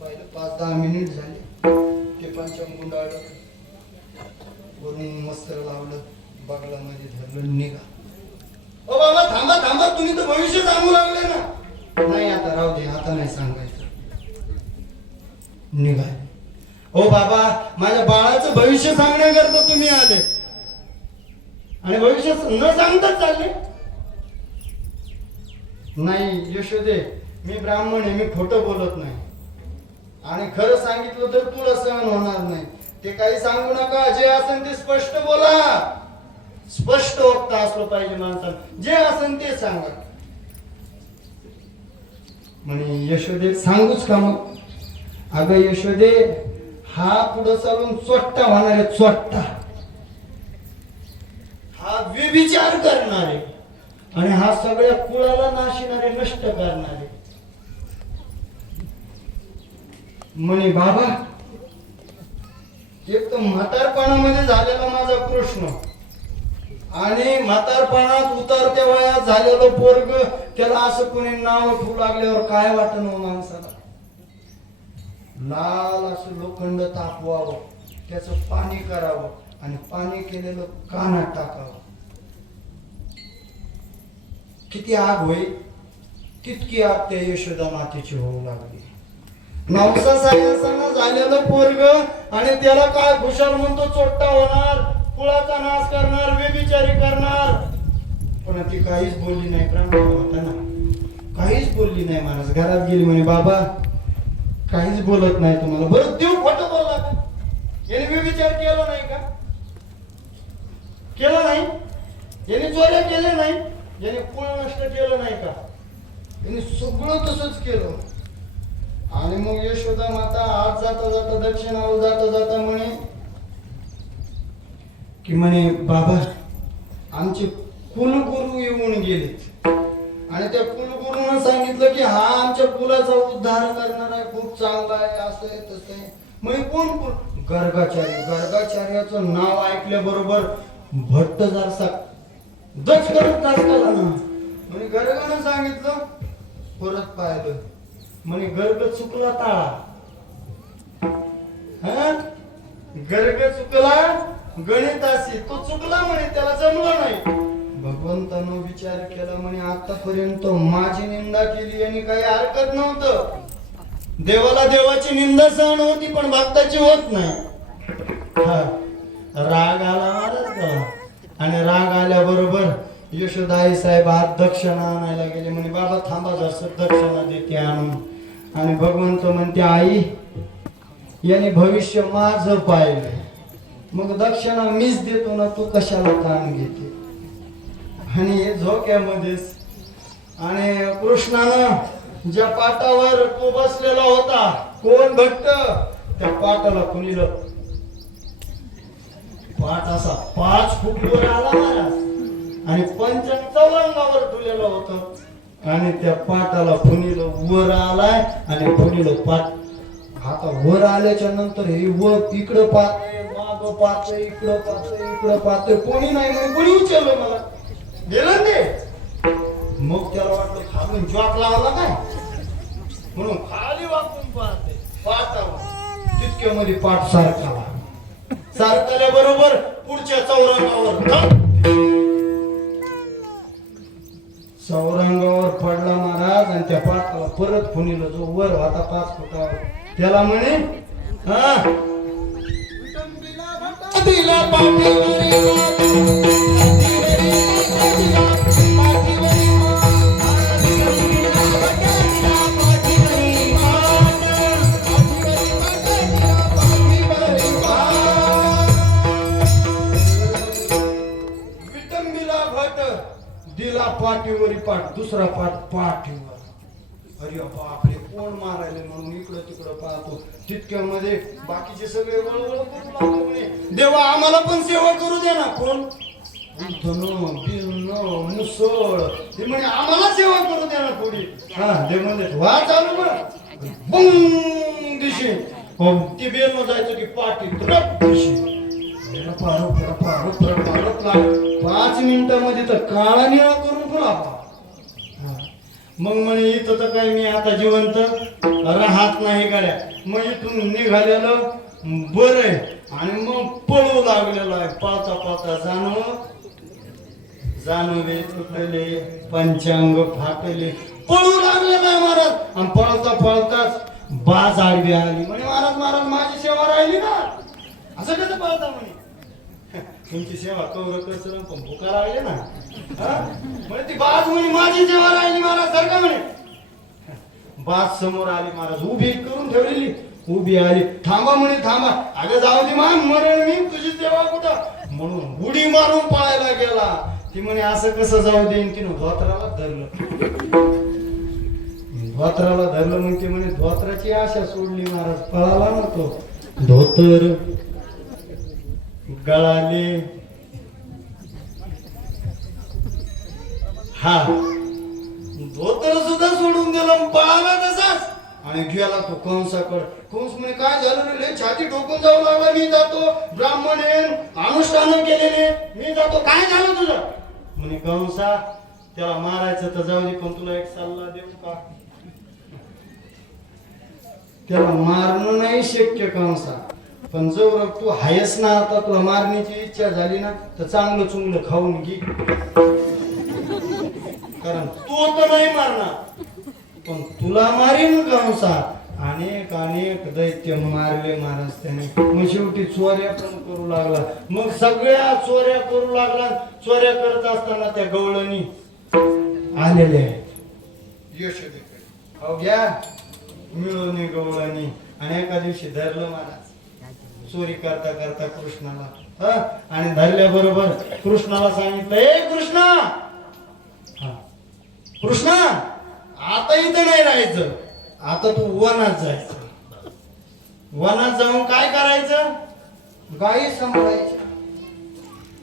पाहिलं 5-10 मिनिट झाले, ते पंचांग गुंडाळलं, वरून मस्त लावलं, बगलामध्ये धरलं, निघा. ओ बाबा थांबा थांबा, तुम्ही तर भविष्य सांगू लागले ना. नाही आता राहू दे, आता नाही सांगायचं. निघाले. ओ बाबा माझ्या बाळाचं भविष्य सांगण्याकरता तुम्ही आले आणि भविष्य न सांगताच चालले. नाही यशोदे, मी ब्राह्मण आहे, मी खोटं बोलत नाही आणि खरं सांगितलं तर तुला सहन होणार नाही. ते काही सांगू नका, जे असेल ते स्पष्ट बोला. स्पष्ट वक्ता असलं पाहिजे माणसाला, जे असेल ते सांगा. म्हणे यशोदे सांगूच का मग? अगं यशोदे, हा पुढे चालून चोट्टा होणार आहे, चोट्टा. हा व्यभिचार करणारे आणि हा सगळ्या कुळाला नाशिणारे, नष्ट करणारे. म्हणे बाबा, एक तर म्हातारपणामध्ये झालेला माझा कृष्ण आणि म्हातारपणात उतरत्या वयात झालेलं पोरग, त्याला असं कोणी नाव ठेवू लागल्यावर काय वाटन हो माणसाला? लाल असं लोखंड तापवावं, त्याचं पाणी करावं आणि पाणी केलेलं कानात टाकावं. किती आग होईल, तितकी आग त्या यशोदा मातेची होऊ लागली. नवसा सायन्सानं झालेलं पोरग आणि त्याला काय खुशाल म्हणतो, चोट्टा होणार, कुळाचा नाश करणार, व्यभिचारी करणार. पण ती काहीच बोलली नाही. ब्राह्मण होता ना, काहीच बोलली नाही. माणूस घरात गेली, म्हणे बाबा काहीच बोलत नाही तुम्हाला. बरं देव खोटं बोलला का? याने व्यभिचार केला नाही का? केला नाही. याने चोऱ्या केल्या नाही, याने कुळ नष्ट केलं नाही का? याने सगळं तसंच केलं. आणि मग यशोदा माता आज जाता जाता, दक्षिणावर जाता जाता म्हणे की म्हणे बाबा आमचे कुलगुरू येऊन गेलेत आणि त्या कुलगुरूनं सांगितलं की हा आमच्या कुलाचा उद्धार करणार आहे, खूप चांगला आहे, असं आहे तसं आहे. म्हणजे कोण कुल? गर्गाचार्य. गर्गाचार्याचं नाव ऐकल्याबरोबर भट्ट जरसा दच करत टाकला ना. म्हणजे गर्गानं सांगितलं, परत पाहिलं, म्हणे गर्ग चुकला ताळा. हा, गर्ग चुकला गणिताशी, तो चुकला म्हणे, त्याला जमलं नाही. भगवंतानं विचार केला, म्हणे आतापर्यंत माझी निंदा केली आणि काही हरकत नव्हतं. देवाला देवाची निंदा सहन होती पण भक्ताची होत नाही. राग आला महाराज आणि राग आल्याबरोबर यशोदाई साहेब हात दक्षिणा आणायला गेले. म्हणे बाबा थांबा जसं दक्षिणा देते आणून. आणि भगवंत म्हणते आई याने भविष्य माझं पाहिलं, मग दक्षिणा मीच देतो ना, तू कशाला ताण घेते? आणि हे झोक्यामध्येच. आणि कृष्णानं ज्या पाटावर तो बसलेला होता, कोण भक्त, त्या पाटाला खुनिलं. पाट असा 5 फूट वर आला महाराज आणि पंचचौरंगावर ठेवलेलं होतं आणि त्या पाटाला फुनीलं, वर आलाय आणि फुनीलं पाट. आता वर आल्याच्या नंतर हे वर इकडं पाहतोय, मागं पाहतोय, इकडं पाहतोय, इकडं पाहतोय, कोणी नाही म्हणून कोणी उचललं मला गेलं ते. मग त्याला वाटलं खालून जॉक लावला काय म्हणून खाली वाकून पाहते पाटावर. तितक्यामध्ये पाठ सारखाला. सारखल्या बरोबर पुढच्या चौरंगावर चौरंगावर पडला महाराज आणि त्या पाटाला परत फुनीला, जो वर होता 5 फुटावर, त्याला म्हणे हा दिला पाठीवरी विटंबिला भट दिला पाठीवरी पाठ, दुसरा पाठ पाठीवर. अरे बापरे, कोण मारायले म्हणून इकडं तिकडं पाहतो. तितक्यामध्ये बाकीचे सगळे वळवळ करू लागले. म्हणे देवा आम्हाला पण सेवा करू दे ना. कोण? धन बिन मुसळ ते म्हणे आम्हाला सेवा करू द्या ना थोडी. हा ते म्हणजे वा चालू मग बुंग दिशी ती बेल न जायचं की पाठी द्रप दिशी 5 मिनिटामध्ये तर काळा निळा करून बोला. मग म्हणे इथं तर काही मी आता जिवंत राहत नाही गाड्या. मग इथून निघालेलं बरं आहे आणि मग पळू लागलेलं आहे. पाळता पाळता जानवे तुटले पंचांग फाटले पळू लागलेला आहे महाराज. आणि पळता पळताच बाज आडवी आली. म्हणे महाराज महाराज माझी सेवा राहिली ना. असं कसं पळता म्हणे तुमची सेवा कवर कसं पण भुका लागले ना. म्हणे ती बाज म्हणे माझी सेवा राहिली महाराज सर का म्हणे. बाज समोर आली महाराज उभी करून ठेवलेली. उभी आली थांबा म्हणे थांबा. अगं जाऊ दे मा मरण मी तुझी सेवा कुठं म्हणून उडी मारून पळायला गेला. ती म्हणे असं कसं जाऊ देईन की धोत्राला धरलं. धोत्राला धरलं मग ती म्हणे धोत्राची आशा सोडली महाराज पळाला ना तो. धोतर गळाले हा धोतर सुद्धा सोडून दिलं पळाला तसाच. आणि गेला तो कंसाकडे. कंस म्हणे काय झालं रे छाती ठोकून जाऊ लागला. मी जातो ब्राह्मण अनुष्ठान केलेले मी जातो. काय झालं तुझं म्हणे कंसा त्याला मारायचं तर जाऊ दे पण तुला एक सल्ला देऊ का. त्याला मारणं नाही शक्य कंसा पण जर तू हायस ना आता तुला मारण्याची इच्छा झाली ना तर चांगलं चुंगलं खाऊन घे. कारण तो तर नाही मारणार पण तुला मारीन कंसा. अनेक अनेक दैत्य मारले महाराज त्याने. मग शेवटी चोऱ्या पण करू लागला. मग सगळ्या चोऱ्या करू लागला. चोऱ्या करत असताना त्या गवळणी आलेल्या आहेत यशोदेकडे. अवघ्या मिळून गवळणी. आणि एका दिवशी धरलं महाराज चोरी करता करता कृष्णाला. आणि धरल्याबरोबर कृष्णाला सांगितलं ए कृष्णा कृष्णा आता इथं नाही राहायचं. आता तू वनात जायचं. वनात जाऊन काय करायचं गायी सांभाळायच्या.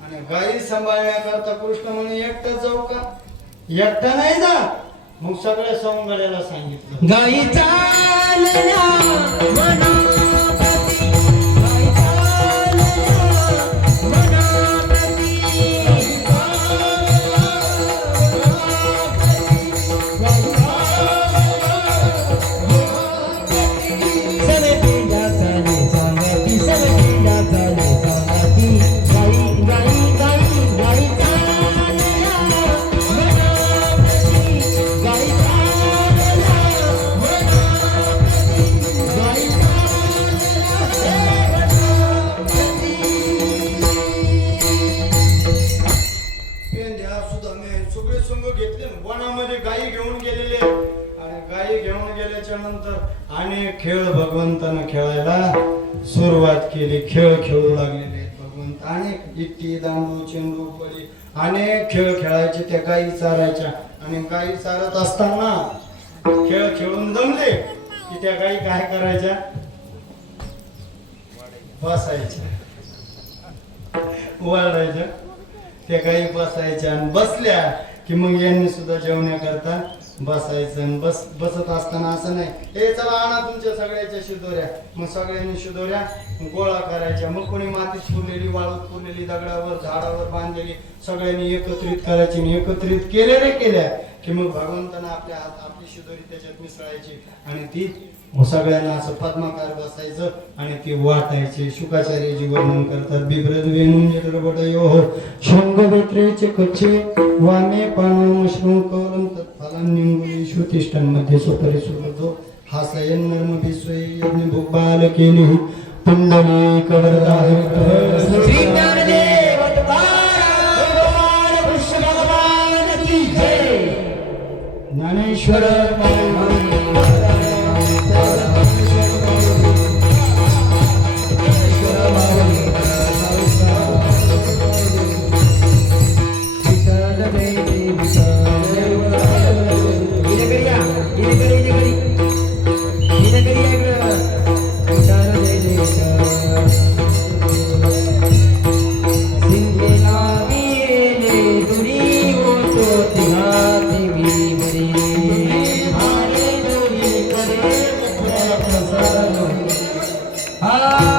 आणि गायी सांभाळण्याकरता कृष्ण म्हणे एकटा जाऊ का. एकटा नाही जा. मग सगळ्या सौंदर्याला सांगितलं गाई चालल्या वनाप्रती, गाई चालल्या वनाप्रती, सवतीला चाले सांगती, सवतीला चाले सांगती. गाई गाई गाई गाई चालल्या वनाप्रती, गाई चालल्या वनाप्रती, गाई पेंड्या सुद्धा मी सगळे संघ घेतले ना. वनामध्ये गायी घेऊन गेलेले. आणि गायी घेऊन गेल्याच्या नंतर अनेक खेळ भगवंतानं खेळायला सुरुवात केली. खेळ खेळू लागलेले आहेत भगवंत. अनेक इट्टी दांडू चेंडू पळी अनेक खेळ खेळायचे. त्या गायी चारायच्या. आणि गायी चारत असताना खेळ खेळून जमले की त्या गायी काय करायच्या बसायच्या वळायच्या. त्या गायी बसायच्या आणि बसल्या की मग यांनी सुद्धा जेवण्याकरता बसायचं. आणि बसत असताना असं नाही हे चला आणा तुमच्या सगळ्याच्या शिदोऱ्या. मग सगळ्यांनी शिदोऱ्या गोळा करायच्या. मग कोणी मातीत पुरलेली वाळूत पुरलेली दगडावर झाडावर बांधलेली सगळ्यांनी एकत्रित करायची. आणि एकत्रित केल्या की मग भगवंतांना आपल्या आपली शिदोरी त्याच्यात मिसळायची. आणि ती सगळ्यांना असं पद्माकार बसायचं आणि ती वाटायची. शुकाचार्यजी वर्णन करतात बिभ्रद वेणुंजडबडयो शृंगवेत्रेचे कच्चे वामे पाणो श्रुंकवलं तत्फलान्यंगुली श्रुतिष्ठांमध्ये स्वपरी सुबद्धो हासयन नर्म विश्वे यज्ञ भोगबाल केली पुंडली कवरदाय श्री ज्ञानदेव तुकाराम कृष्ण भगवान की जय. ज्ञानेश्वर सिंधे नावी तुरी हा